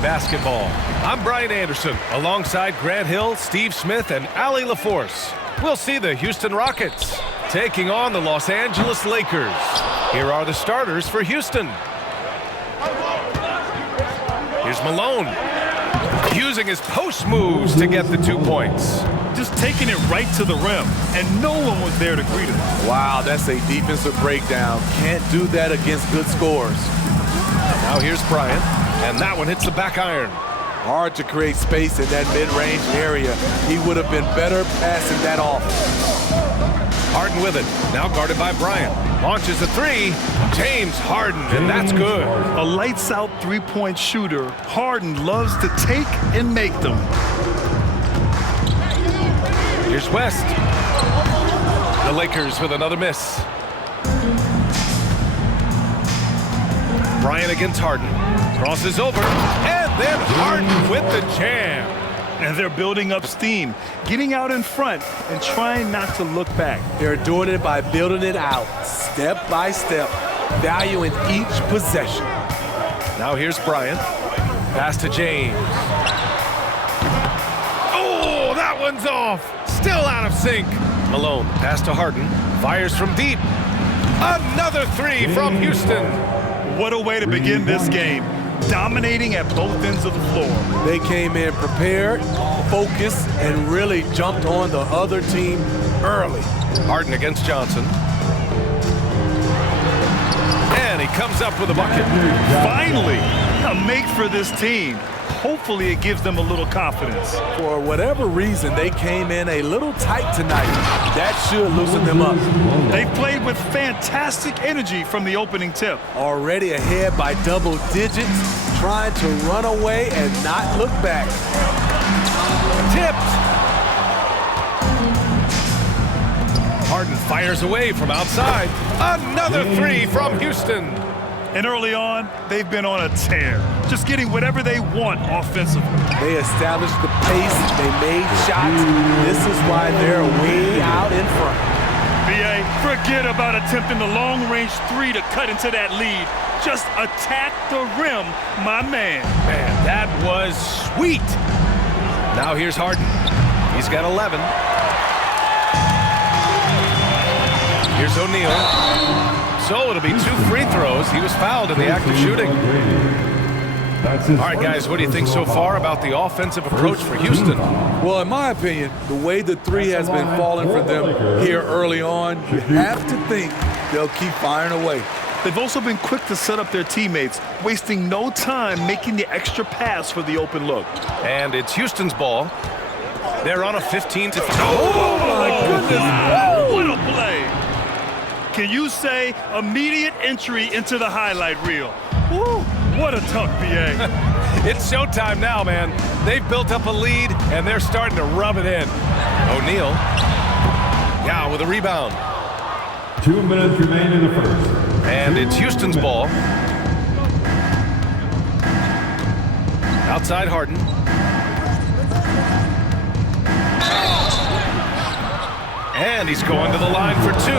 basketball. I'm Brian Anderson, alongside Grant Hill, Steve Smith, and Allie LaForce. We'll see the Houston Rockets taking on the Los Angeles Lakers. Here are the starters for Houston. Here's Malone, using his post moves to get the 2 points. Just taking it right to the rim, and no one was there to greet him. Wow, that's a defensive breakdown. Can't do that against good scores. Now here's Bryant, and that one hits the back iron. Hard to create space in that mid-range area. He would have been better passing that off. Harden with it, now guarded by Bryant. Launches a three, James Harden, and that's good. A lights-out three-point shooter, Harden loves to take and make them. Here's West. The Lakers with another miss. Bryant against Harden. Crosses over, and then Harden with the jam. And they're building up steam, getting out in front and trying not to look back. They're doing it by building it out, step by step, valuing each possession. Now here's Bryant. Pass to James. Oh, that one's off. Still out of sync. Malone, pass to Harden. Fires from deep. Another three from Houston. What a way to begin this game. Dominating at both ends of the floor. They came in prepared, focused, and really jumped on the other team early. Harden against Johnson. And he comes up with a bucket. Finally, a make for this team. Hopefully it gives them a little confidence. For whatever reason, they came in a little tight tonight. That should loosen them up. They played with fantastic energy from the opening tip. Already ahead by double digits, trying to run away and not look back. Tipped. Harden fires away from outside. Another three from Houston. And early on, they've been on a tear, just getting whatever they want offensively. They established the pace, they made shots. This is why they're way out in front. B.A., forget about attempting the long-range three to cut into that lead. Just attack the rim, my man. Man, that was sweet. Now here's Harden. He's got 11. Here's O'Neal. So it'll be 2 free throws. He was fouled in the act of shooting. All right, guys, what do you think so far about the offensive approach for Houston? Well, in my opinion, the way the three has been falling for them here early on, you have to think they'll keep firing away. They've also been quick to set up their teammates, wasting no time making the extra pass for the open look. And it's Houston's ball. They're on a 15 to 5. Oh, my goodness. Oh, what a play. Can you say immediate entry into the highlight reel? Woo, what a dunk, B.A. It's showtime now, man. They've built up a lead, and they're starting to rub it in. O'Neal, yeah, with a rebound. 2 minutes remain in the first. And it's Houston's ball. Outside Harden. And he's going to the line for 2.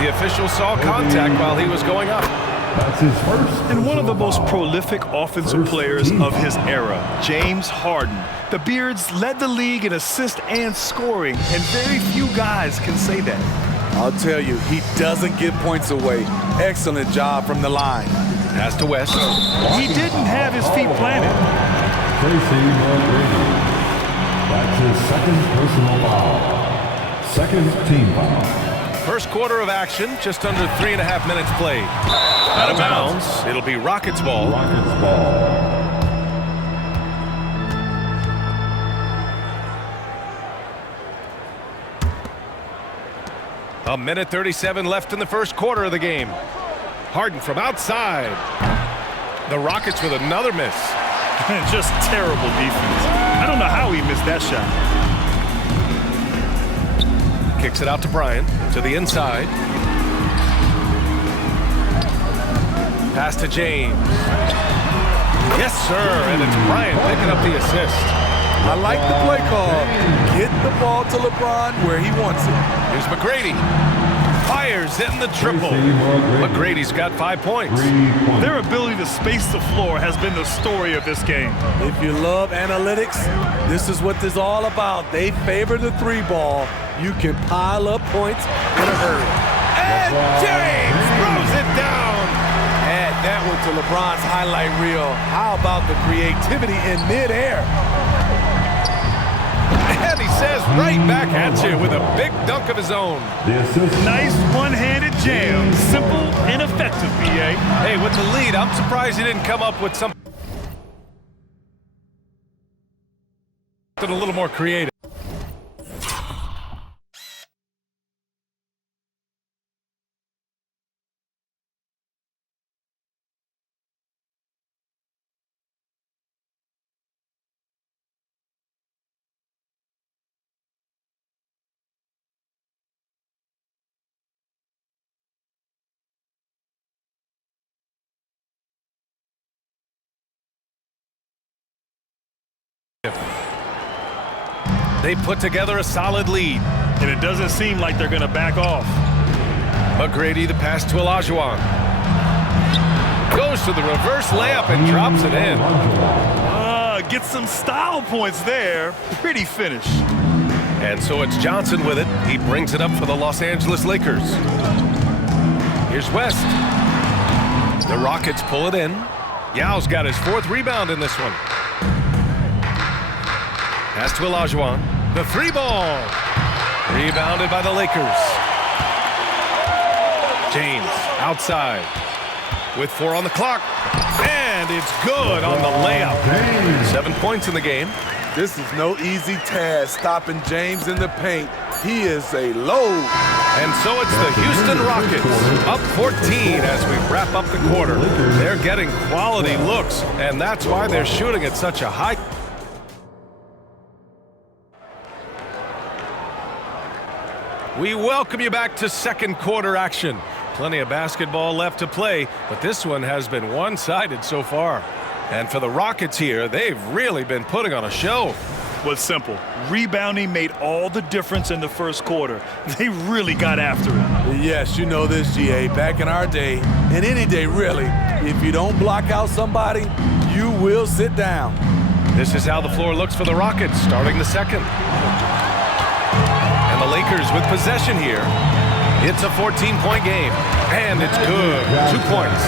The official saw contact while he was going up. That's his first. And one of the most prolific offensive players of his era, James Harden. The Beards led the league in assists and scoring, and very few guys can say that. I'll tell you, he doesn't give points away. Excellent job from the line. Pass to West. He didn't have his feet planted. Tracy McGrady. That's his second personal foul. Second team foul. First quarter of action, just under 3.5 minutes played. Out of bounds. It'll be Rockets ball. Rockets ball. A minute 37 left in the first quarter of the game. Harden from outside. The Rockets with another miss. Just terrible defense. I don't know how he missed that shot. Kicks it out to Bryant, to the inside. Pass to James. Yes, sir, and it's Bryant picking up the assist. I like the play call. Get the ball to LeBron where he wants it. Here's McGrady. Fires. Myers hitting the triple. McGrady's got 5 points. Their ability to space the floor has been the story of this game. If you love analytics, this is what this is all about. They favor the 3-ball. You can pile up points in a hurry. And James throws it down. Add that one to LeBron's highlight reel. How about the creativity in midair? And he says right back at you with a big dunk of his own. Nice one-handed jam. Simple and effective, BA. Hey, with the lead, I'm surprised he didn't come up with something a little more creative. They put together a solid lead. And it doesn't seem like they're going to back off. McGrady, the pass to Olajuwon. Goes to the reverse layup and drops it in. Gets some style points there. Pretty finish. And so it's Johnson with it. He brings it up for the Los Angeles Lakers. Here's West. The Rockets pull it in. Yao's got his 4th rebound in this one. Pass to Olajuwon. The 3-ball. Rebounded by the Lakers. James outside with 4 on the clock. And it's good on the layup. 7 points in the game. This is no easy task, stopping James in the paint. He is a load. And so it's the Houston Rockets up 14 as we wrap up the quarter. They're getting quality looks, and that's why they're shooting at such a high. We welcome you back to second quarter action. Plenty of basketball left to play, but this one has been one-sided so far. And for the Rockets here, they've really been putting on a show. Was simple. Rebounding made all the difference in the first quarter. They really got after it. Yes, you know this, GA. Back in our day, and any day really, if you don't block out somebody, you will sit down. This is how the floor looks for the Rockets starting the second. And the Lakers with possession here. It's a 14-point game, and it's good. 2 points.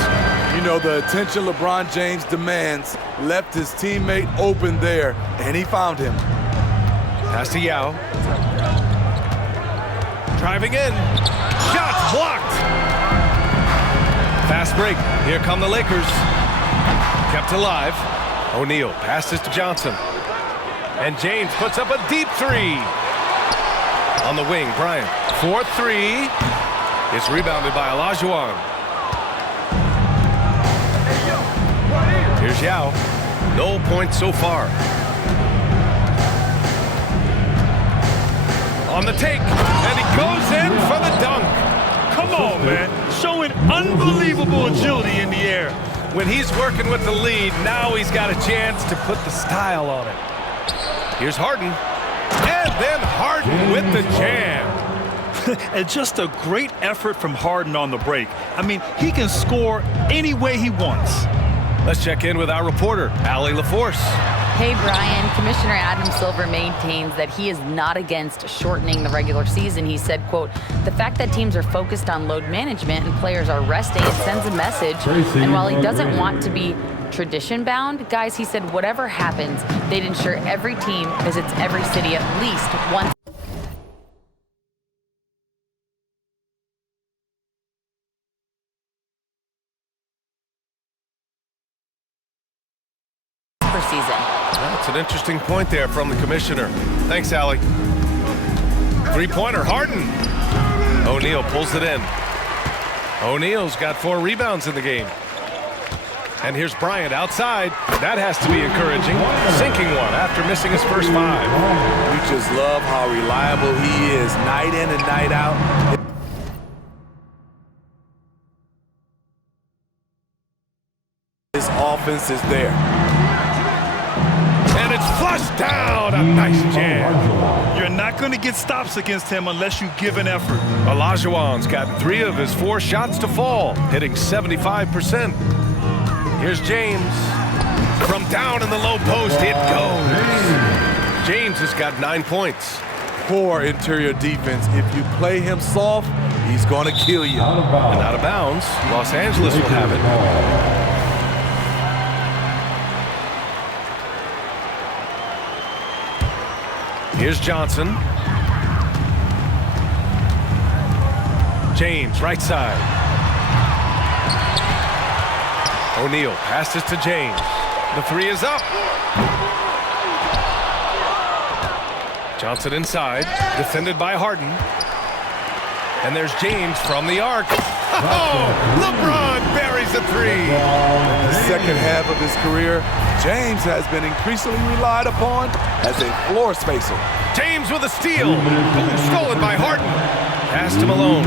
You know, the attention LeBron James demands left his teammate open there, and he found him. Pass to Yao. Driving in. Shot blocked. Fast break. Here come the Lakers. Kept alive. O'Neal passes to Johnson. And James puts up a deep 3. On the wing, Bryant. 4-3. It's rebounded by Olajuwon. Here's Yao. No points so far. On the take, and he goes in for the dunk. Come on, man. Showing unbelievable agility in the air. When he's working with the lead, now he's got a chance to put the style on it. Here's Harden. And then Harden with the jam. And just a great effort from Harden on the break. I mean, he can score any way he wants. Let's check in with our reporter, Allie LaForce. Hey, Brian. Commissioner Adam Silver maintains that he is not against shortening the regular season. He said, quote, the fact that teams are focused on load management and players are resting, it sends a message. And while he doesn't want to be tradition-bound, guys, he said whatever happens, they'd ensure every team visits every city at least once. Season. That's an interesting point there from the commissioner. Thanks, Allie. 3-pointer, Harden. O'Neal pulls it in. O'Neal's got 4 rebounds in the game. And here's Bryant outside. That has to be encouraging. Sinking one after missing his first 5. You just love how reliable he is night in and night out. His offense is there. And it's flushed down. A nice jam. You're not not going to get stops against him unless you give an effort. Olajuwon's got 3 of his 4 shots to fall, hitting 75%. Here's James. From down in the low post, it goes. James has got 9 points. Poor interior defense. If you play him soft, he's going to kill you. And out of bounds, Los Angeles will have it. Here's Johnson. James, right side. O'Neal passes to James. The 3 is up. Johnson inside, defended by Harden. And there's James from the arc. Oh, LeBron buries a 3. In the second half of his career, James has been increasingly relied upon as a floor spacer. James with a steal. Stolen by Harden. Pass to Malone.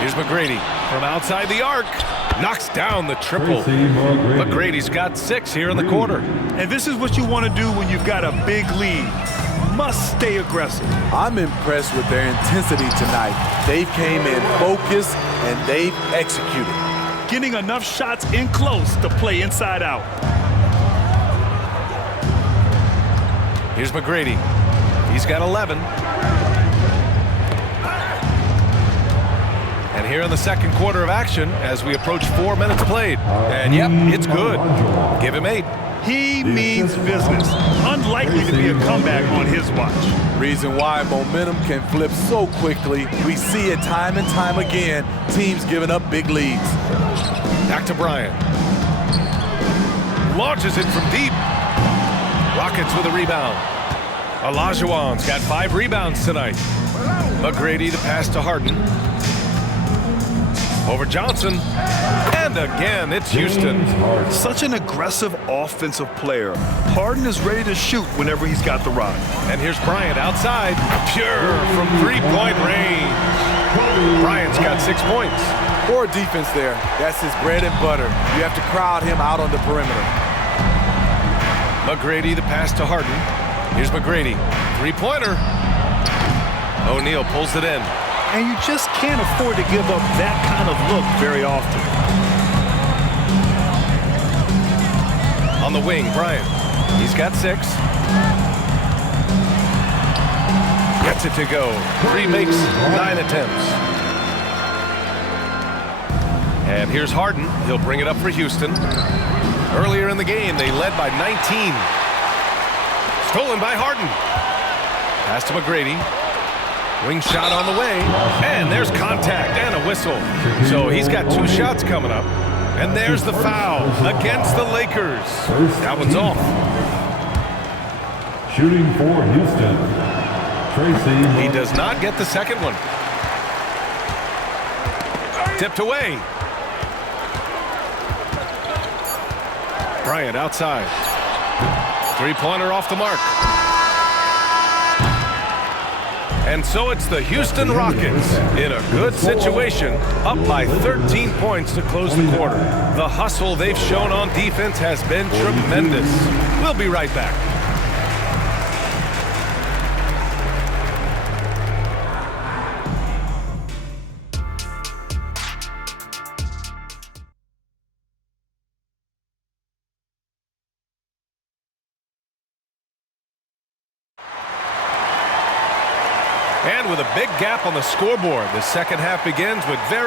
Here's McGrady from outside the arc. Knocks down the triple. McGrady's got 6 here in the quarter. And this is what you want to do when you've got a big lead. Must stay aggressive. I'm impressed with their intensity tonight. They came in focused and they've executed. Getting enough shots in close to play inside out. Here's McGrady. He's got 11. And here in the second quarter of action as we approach 4 minutes played. And yep, it's good. Give him 8. He means business. Unlikely to be a comeback on his watch. Reason why momentum can flip so quickly. We see it time and time again. Teams giving up big leads. Back to Bryant. Launches it from deep. Rockets with a rebound. Olajuwon's got 5 rebounds tonight. McGrady the pass to Harden. Over Johnson. And again, it's Houston. Such an aggressive offensive player. Harden is ready to shoot whenever he's got the rock. And here's Bryant outside. Pure from 3-point range. Bryant's got 6 points. Poor defense there. That's his bread and butter. You have to crowd him out on the perimeter. McGrady the pass to Harden. Here's McGrady. 3-pointer. O'Neal pulls it in. And you just can't afford to give up that kind of look very often. On the wing, Bryant. He's got 6. Gets it to go. 3 makes, 9 attempts. And here's Harden. He'll bring it up for Houston. Earlier in the game, they led by 19. Stolen by Harden. Pass to McGrady. Wing shot on the way, and there's contact and a whistle. So he's got 2 shots coming up. And there's the foul against the Lakers. That one's off. Shooting for Houston, Tracy. He does not get the second one. Tipped away. Bryant outside. 3-pointer off the mark. And so it's the Houston Rockets in a good situation, up by 13 points to close the quarter. The hustle they've shown on defense has been tremendous. We'll be right back. And with a big gap on the scoreboard, the second half begins with very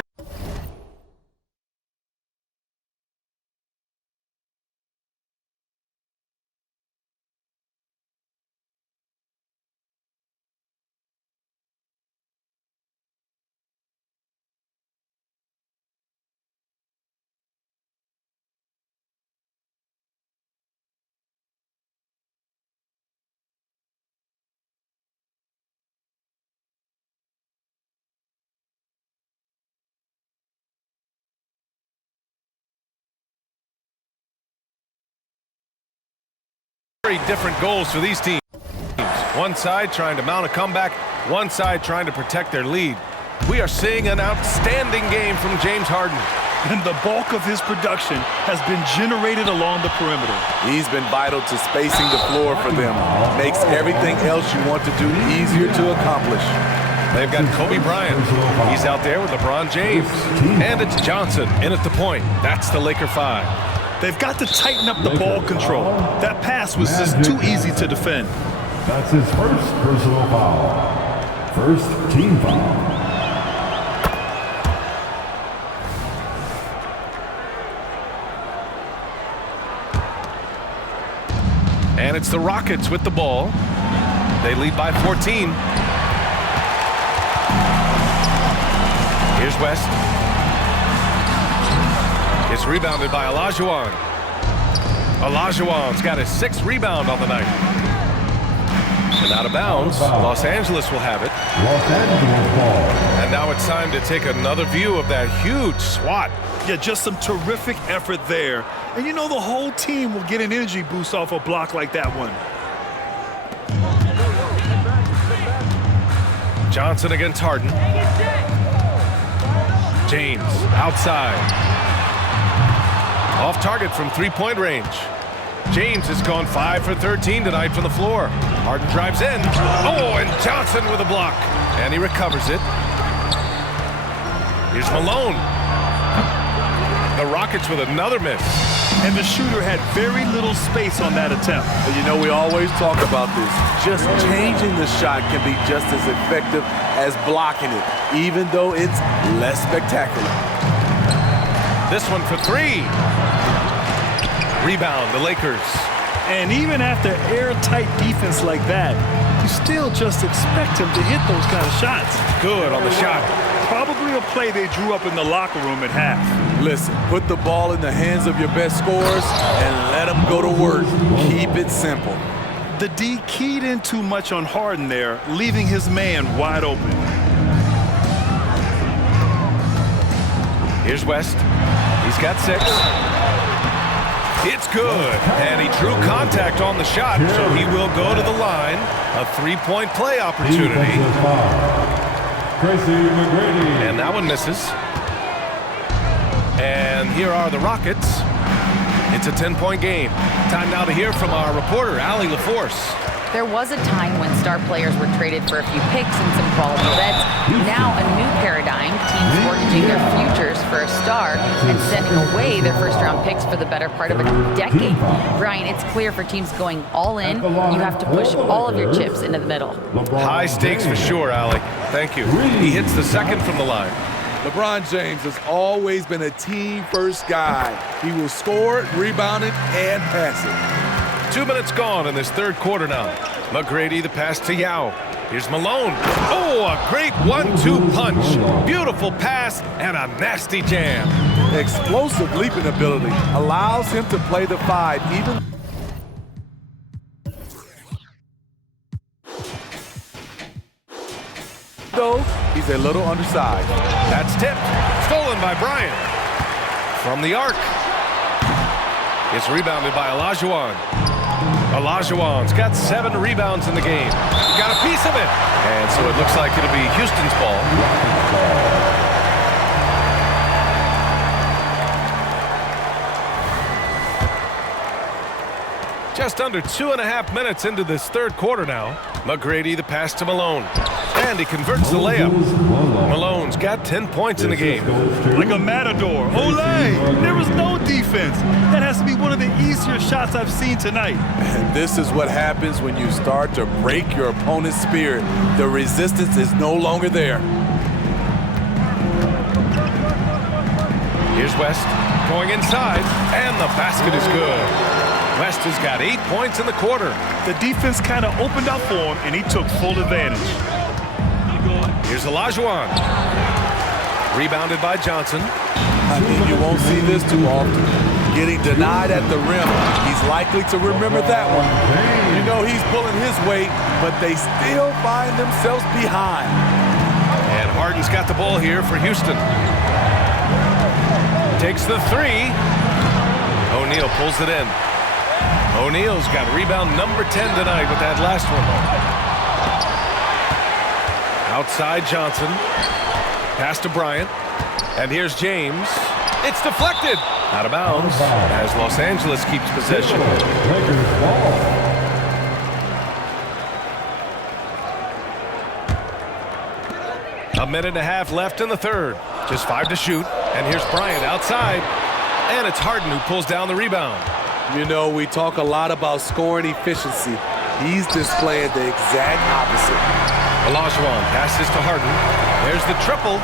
different goals for these teams. One side trying to mount a comeback, one side trying to protect their lead. We are seeing an outstanding game from James Harden. and the bulk of his production has been generated along the perimeter. He's been vital to spacing the floor for them. Makes everything else you want to do easier to accomplish. They've got Kobe Bryant. He's out there with LeBron James. And it's Johnson in at the point. That's the Laker 5. They've got to tighten up the ball control. That pass was just too easy to defend. That's his first personal foul. First team foul. And it's the Rockets with the ball. They lead by 14. Here's West. It's rebounded by Olajuwon. Olajuwon's got his 6th rebound on the night. And out of bounds, Los Angeles will have it. Los Angeles ball. And now it's time to take another view of that huge swat. Yeah, just some terrific effort there. And you know the whole team will get an energy boost off a block like that one. Johnson against Harden. James outside. Off target from 3-point range. James has gone 5 for 13 tonight from the floor. Harden drives in. Oh, and Johnson with a block. And he recovers it. Here's Malone. The Rockets with another miss. And the shooter had very little space on that attempt. But you know, we always talk about this. Just changing the shot can be just as effective as blocking it, even though it's less spectacular. This one for 3. Rebound, the Lakers. And even after airtight defense like that, you still just expect him to hit those kind of shots. Good on the shot. Probably a play they drew up in the locker room at half. Listen, put the ball in the hands of your best scorers and let them go to work. Keep it simple. The D keyed in too much on Harden there, leaving his man wide open. Here's West. He's got 6. It's good. And he drew contact on the shot, so he will go to the line. A 3-point play opportunity. And that one misses. And here are the Rockets. It's a 10-point game. Time now to hear from our reporter, Allie LaForce. There was a time when star players were traded for a few picks and some quality vets. Now a new paradigm, teams mortgaging their futures for a star and sending away their first-round picks for the better part of a decade. Brian, it's clear for teams going all in, you have to push all of your chips into the middle. High stakes for sure, Allie. Thank you. He hits the second from the line. LeBron James has always been a team-first guy. He will score it, rebound it, and pass it. 2 minutes gone in this third quarter now. McGrady, the pass to Yao. Here's Malone. Oh, a great 1-2 punch. Beautiful pass and a nasty jam. Explosive leaping ability allows him to play the 5 even though he's a little undersized. That's tipped. Stolen by Bryant. From the arc. It's rebounded by Olajuwon. Olajuwon's got 7 rebounds in the game. Got a piece of it. And so it looks like it'll be Houston's ball. Just under 2.5 minutes into this third quarter now. McGrady, the pass to Malone. And he converts the layup. Malone's got 10 points in the game. Like a matador. Olé! There was no defense. That has to be one of the easier shots I've seen tonight. And this is what happens when you start to break your opponent's spirit. The resistance is no longer there. Here's West going inside, and the basket is good. West has got 8 points in the quarter. The defense kind of opened up for him, and he took full advantage. Here's Olajuwon. Rebounded by Johnson. I mean, you won't see this too often. Getting denied at the rim. He's likely to remember that one. You know he's pulling his weight, but they still find themselves behind. And Harden's got the ball here for Houston. Takes the 3. O'Neal pulls it in. O'Neal's got rebound number 10 tonight with that last one. Outside Johnson. Pass to Bryant. And here's James. It's deflected. Out of bounds as Los Angeles keeps possession. A minute and a half left in the third. Just 5 to shoot. And here's Bryant outside. And it's Harden who pulls down the rebound. You know, we talk a lot about scoring efficiency. He's displaying the exact opposite. Olajuwon passes to Harden. There's the triple.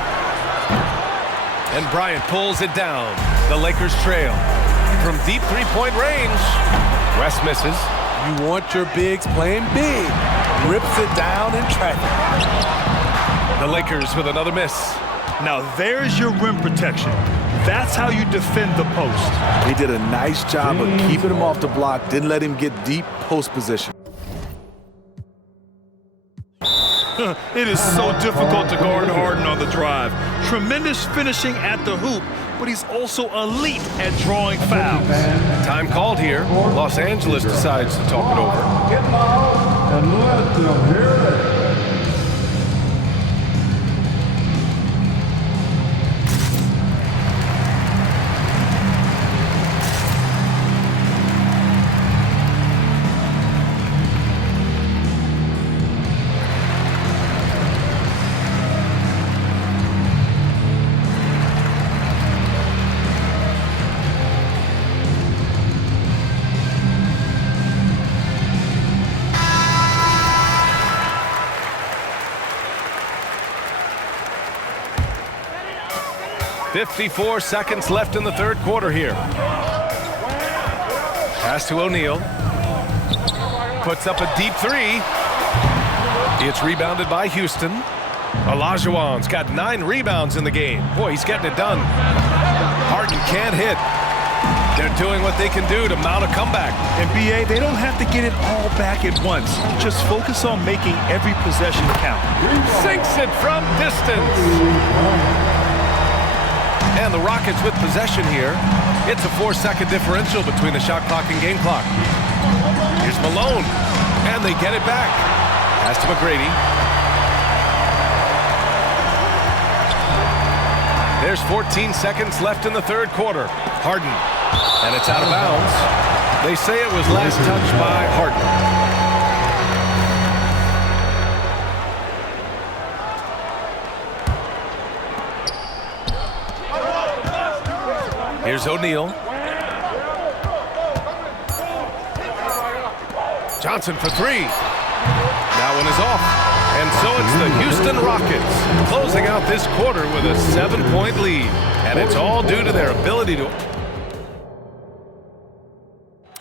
And Bryant pulls it down. The Lakers trail. From deep three-point range, West misses. You want your bigs playing big. Rips it down in traffic. The Lakers with another miss. Now there's your rim protection. That's how you defend the post. He did a nice job of keeping him off the block, didn't let him get deep post position. It is so difficult to guard Harden on the drive. Tremendous finishing at the hoop, but he's also elite at drawing fouls. Time called here. Los Angeles decides to talk it over. Get loud and let them hear it. .54 seconds left in the third quarter here. Pass to O'Neal. Puts up a deep three. It's rebounded by Houston. Olajuwon's got 9 rebounds in the game. Boy, he's getting it done. Harden can't hit. They're doing what they can do to mount a comeback. And BA, they don't have to get it all back at once. Just focus on making every possession count. Sinks it from distance. And the Rockets with possession here. It's a 4-second differential between the shot clock and game clock. Here's Malone. And they get it back. Pass to McGrady. There's 14 seconds left in the third quarter. Harden. And it's out of bounds. They say it was last touched by Harden. Here's O'Neal. Johnson for 3. That one is off. And so it's the Houston Rockets closing out this quarter with a 7-point lead. And it's all due to their ability to...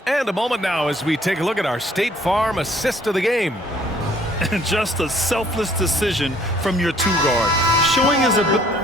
And a moment now as we take a look at our State Farm assist of the game. And just a selfless decision from your 2-guard. Showing his ability.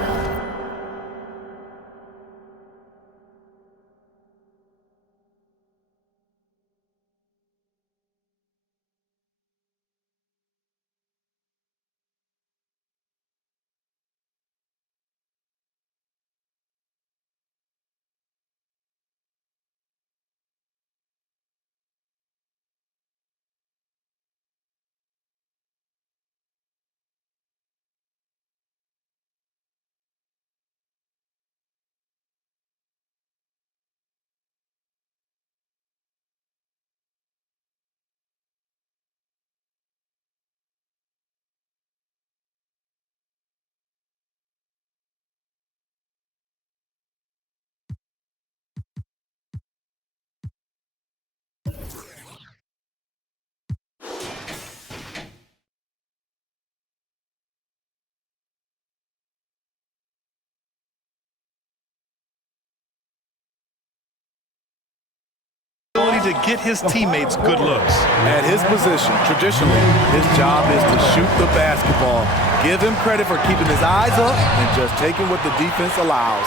To get his teammates good looks. At his position, traditionally, his job is to shoot the basketball. Give him credit for keeping his eyes up and just taking what the defense allows.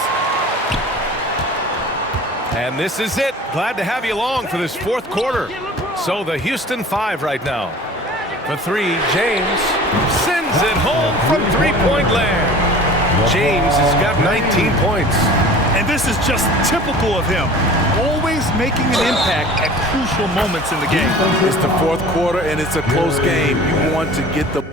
And this is it. Glad to have you along for this fourth quarter. So the Houston 5 right now. For 3, James sends it home from three-point land. James has got 19 points. And this is just typical of him. Always making an impact at crucial moments in the game. It's the fourth quarter and it's a close game. You want to get the...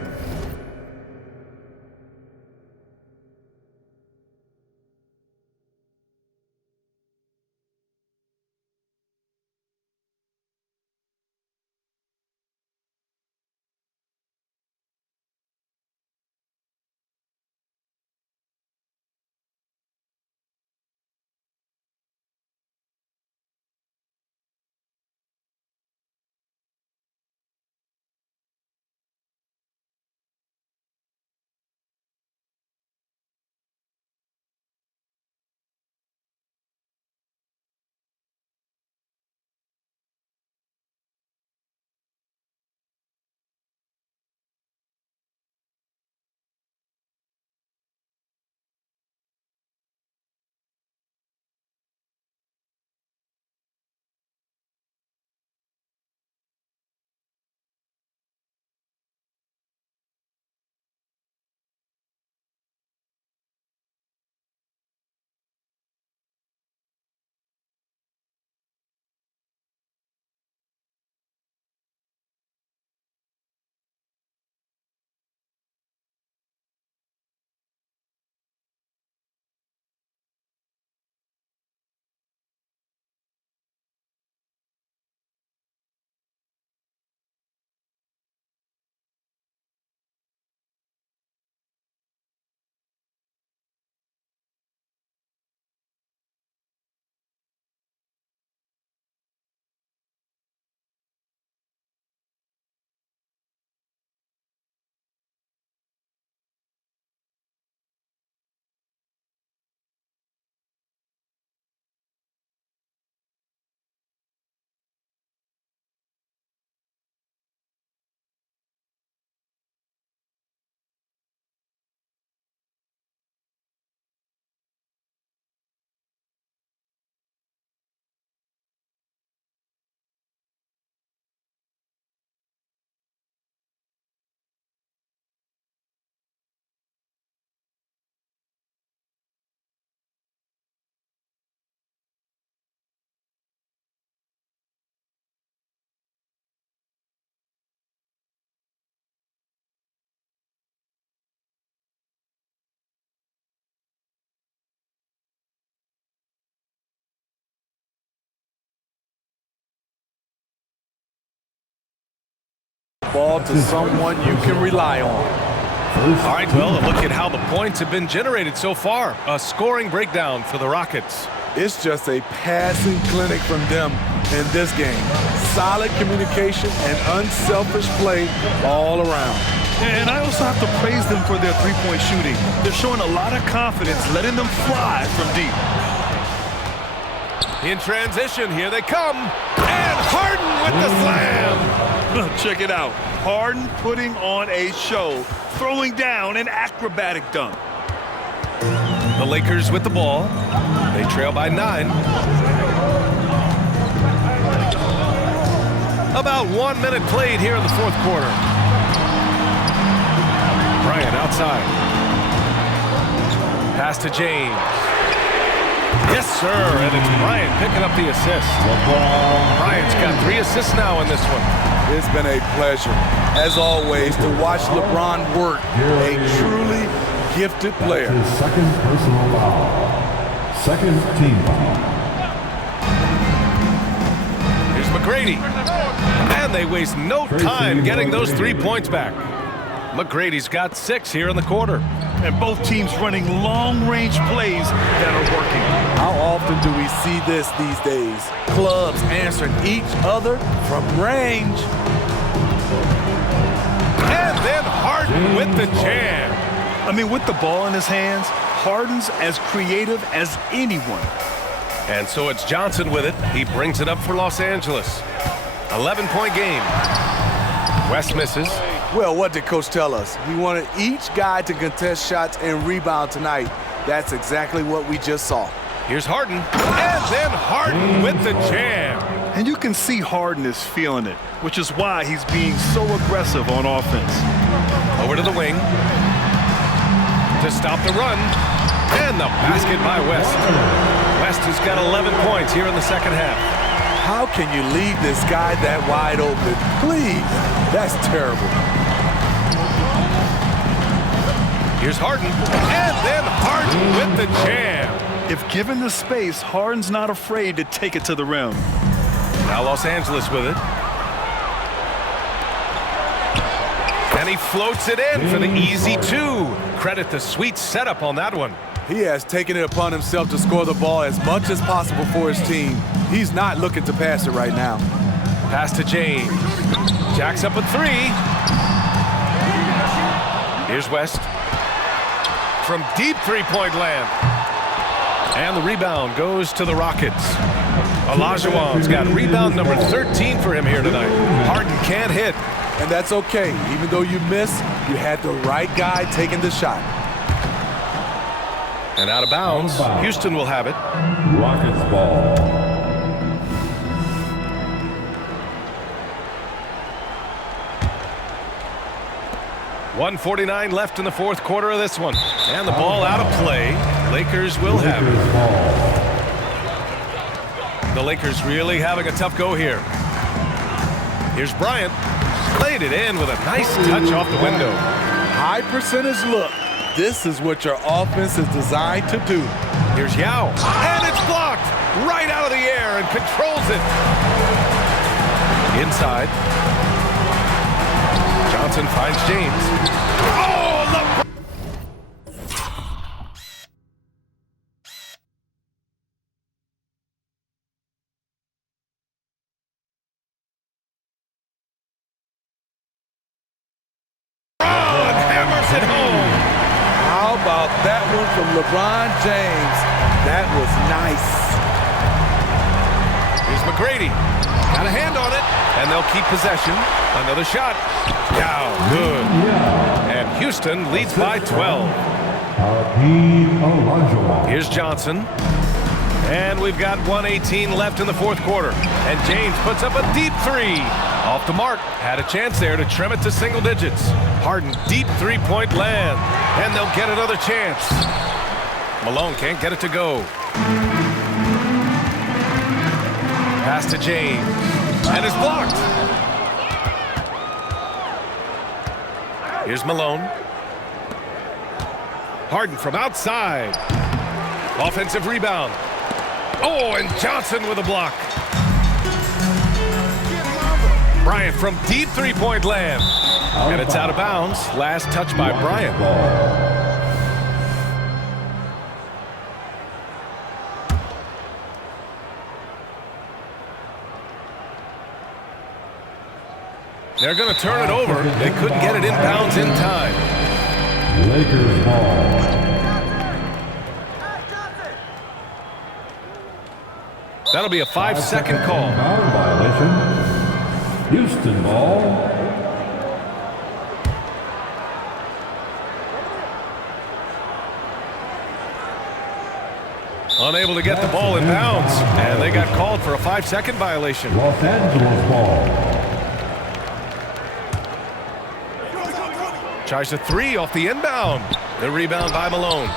ball to someone you can rely on. All right, well, look at how the points have been generated so far. A scoring breakdown for the Rockets. It's just a passing clinic from them in this game. Solid communication and unselfish play all around. And I also have to praise them for their three-point shooting. They're showing a lot of confidence, letting them fly from deep. In transition, here they come. And Harden with the slam. Check it out. Harden putting on a show, throwing down an acrobatic dunk. The Lakers with the ball. They trail by 9. About 1 minute played here in the fourth quarter. Bryant outside. Pass to James. Yes, sir, and it's Bryant picking up the assist. Bryant's got 3 assists now in this one. It's been a pleasure, as always, to watch LeBron work. A truly gifted player. His second personal foul. Second team foul. Here's McGrady. And they waste no time getting those 3 points back. McGrady's got 6 here in the quarter. And both teams running long-range plays that are working. How often do we see this these days? Clubs answering each other from range. And then Harden with the jam. I mean, with the ball in his hands, Harden's as creative as anyone. And so it's Johnson with it. He brings it up for Los Angeles. 11-point game. West misses. Well, what did Coach tell us? He wanted each guy to contest shots and rebound tonight. That's exactly what we just saw. Here's Harden. And then Harden with the jam. And you can see Harden is feeling it, which is why he's being so aggressive on offense. Over to the wing. To stop the run. And the basket by West. West has got 11 points here in the second half. How can you leave this guy that wide open? Please, that's terrible. Here's Harden, and then Harden with the jam. If given the space, Harden's not afraid to take it to the rim. Now Los Angeles with it. And he floats it in for the easy 2. Credit the sweet setup on that one. He has taken it upon himself to score the ball as much as possible for his team. He's not looking to pass it right now. Pass to James. Jacks up a 3. Here's West. From deep three-point land. And the rebound goes to the Rockets. Olajuwon's got rebound number 13 for him here tonight. Harden can't hit. And that's okay. Even though you miss, you had the right guy taking the shot. And out of bounds, Houston will have it. Rockets ball. .149 left in the fourth quarter of this one. And the ball out of play. Lakers will have it. The Lakers really having a tough go here. Here's Bryant. Played it in with a nice touch off the window. High percentage look. This is what your offense is designed to do. Here's Yao. And it's blocked right out of the air and controls it. Inside. Johnson finds James. Oh, LeBron! Hammers it home. How about that one from LeBron James? That was nice. Here's McGrady. Got a hand on it. And they'll keep possession. Another shot. Yao, good. And Houston leads by 12. Here's Johnson. And we've got 1:18 left in the fourth quarter. And James puts up a deep 3. Off the mark. Had a chance there to trim it to single digits. Harden, deep three-point land. And they'll get another chance. Malone can't get it to go. Pass to James. And it's blocked. Here's Malone. Harden from outside. Offensive rebound. Oh, and Johnson with a block. Bryant from deep three-point land. And it's out of bounds. Last touch by Bryant. They're going to turn it over. They couldn't get it inbounds in time. Lakers ball. That'll be a 5-second call. Foul violation. Houston ball. Unable to get the ball in bounds. And they got called for a 5-second violation. Los Angeles ball. Tries a three off the inbound. The rebound by Malone.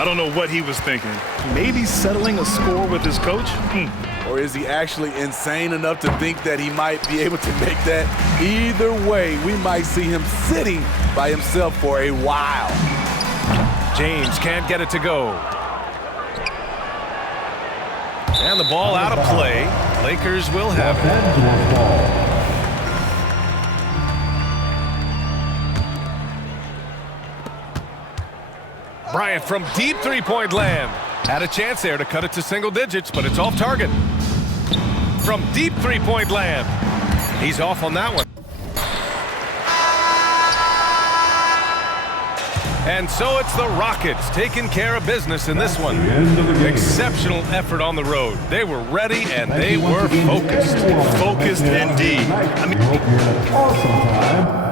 I don't know what he was thinking. Maybe settling a score with his coach? Or is he actually insane enough to think that he might be able to make that? Either way, we might see him sitting by himself for a while. James can't get it to go. And the ball out of play. Lakers will have it. Bryant from deep three-point land. Had a chance there to cut it to single digits, but it's off target. From deep three-point land. He's off on that one. And so it's the Rockets taking care of business in this one. Exceptional effort on the road. They were ready and they were focused. Focused indeed. I mean, Awesome time.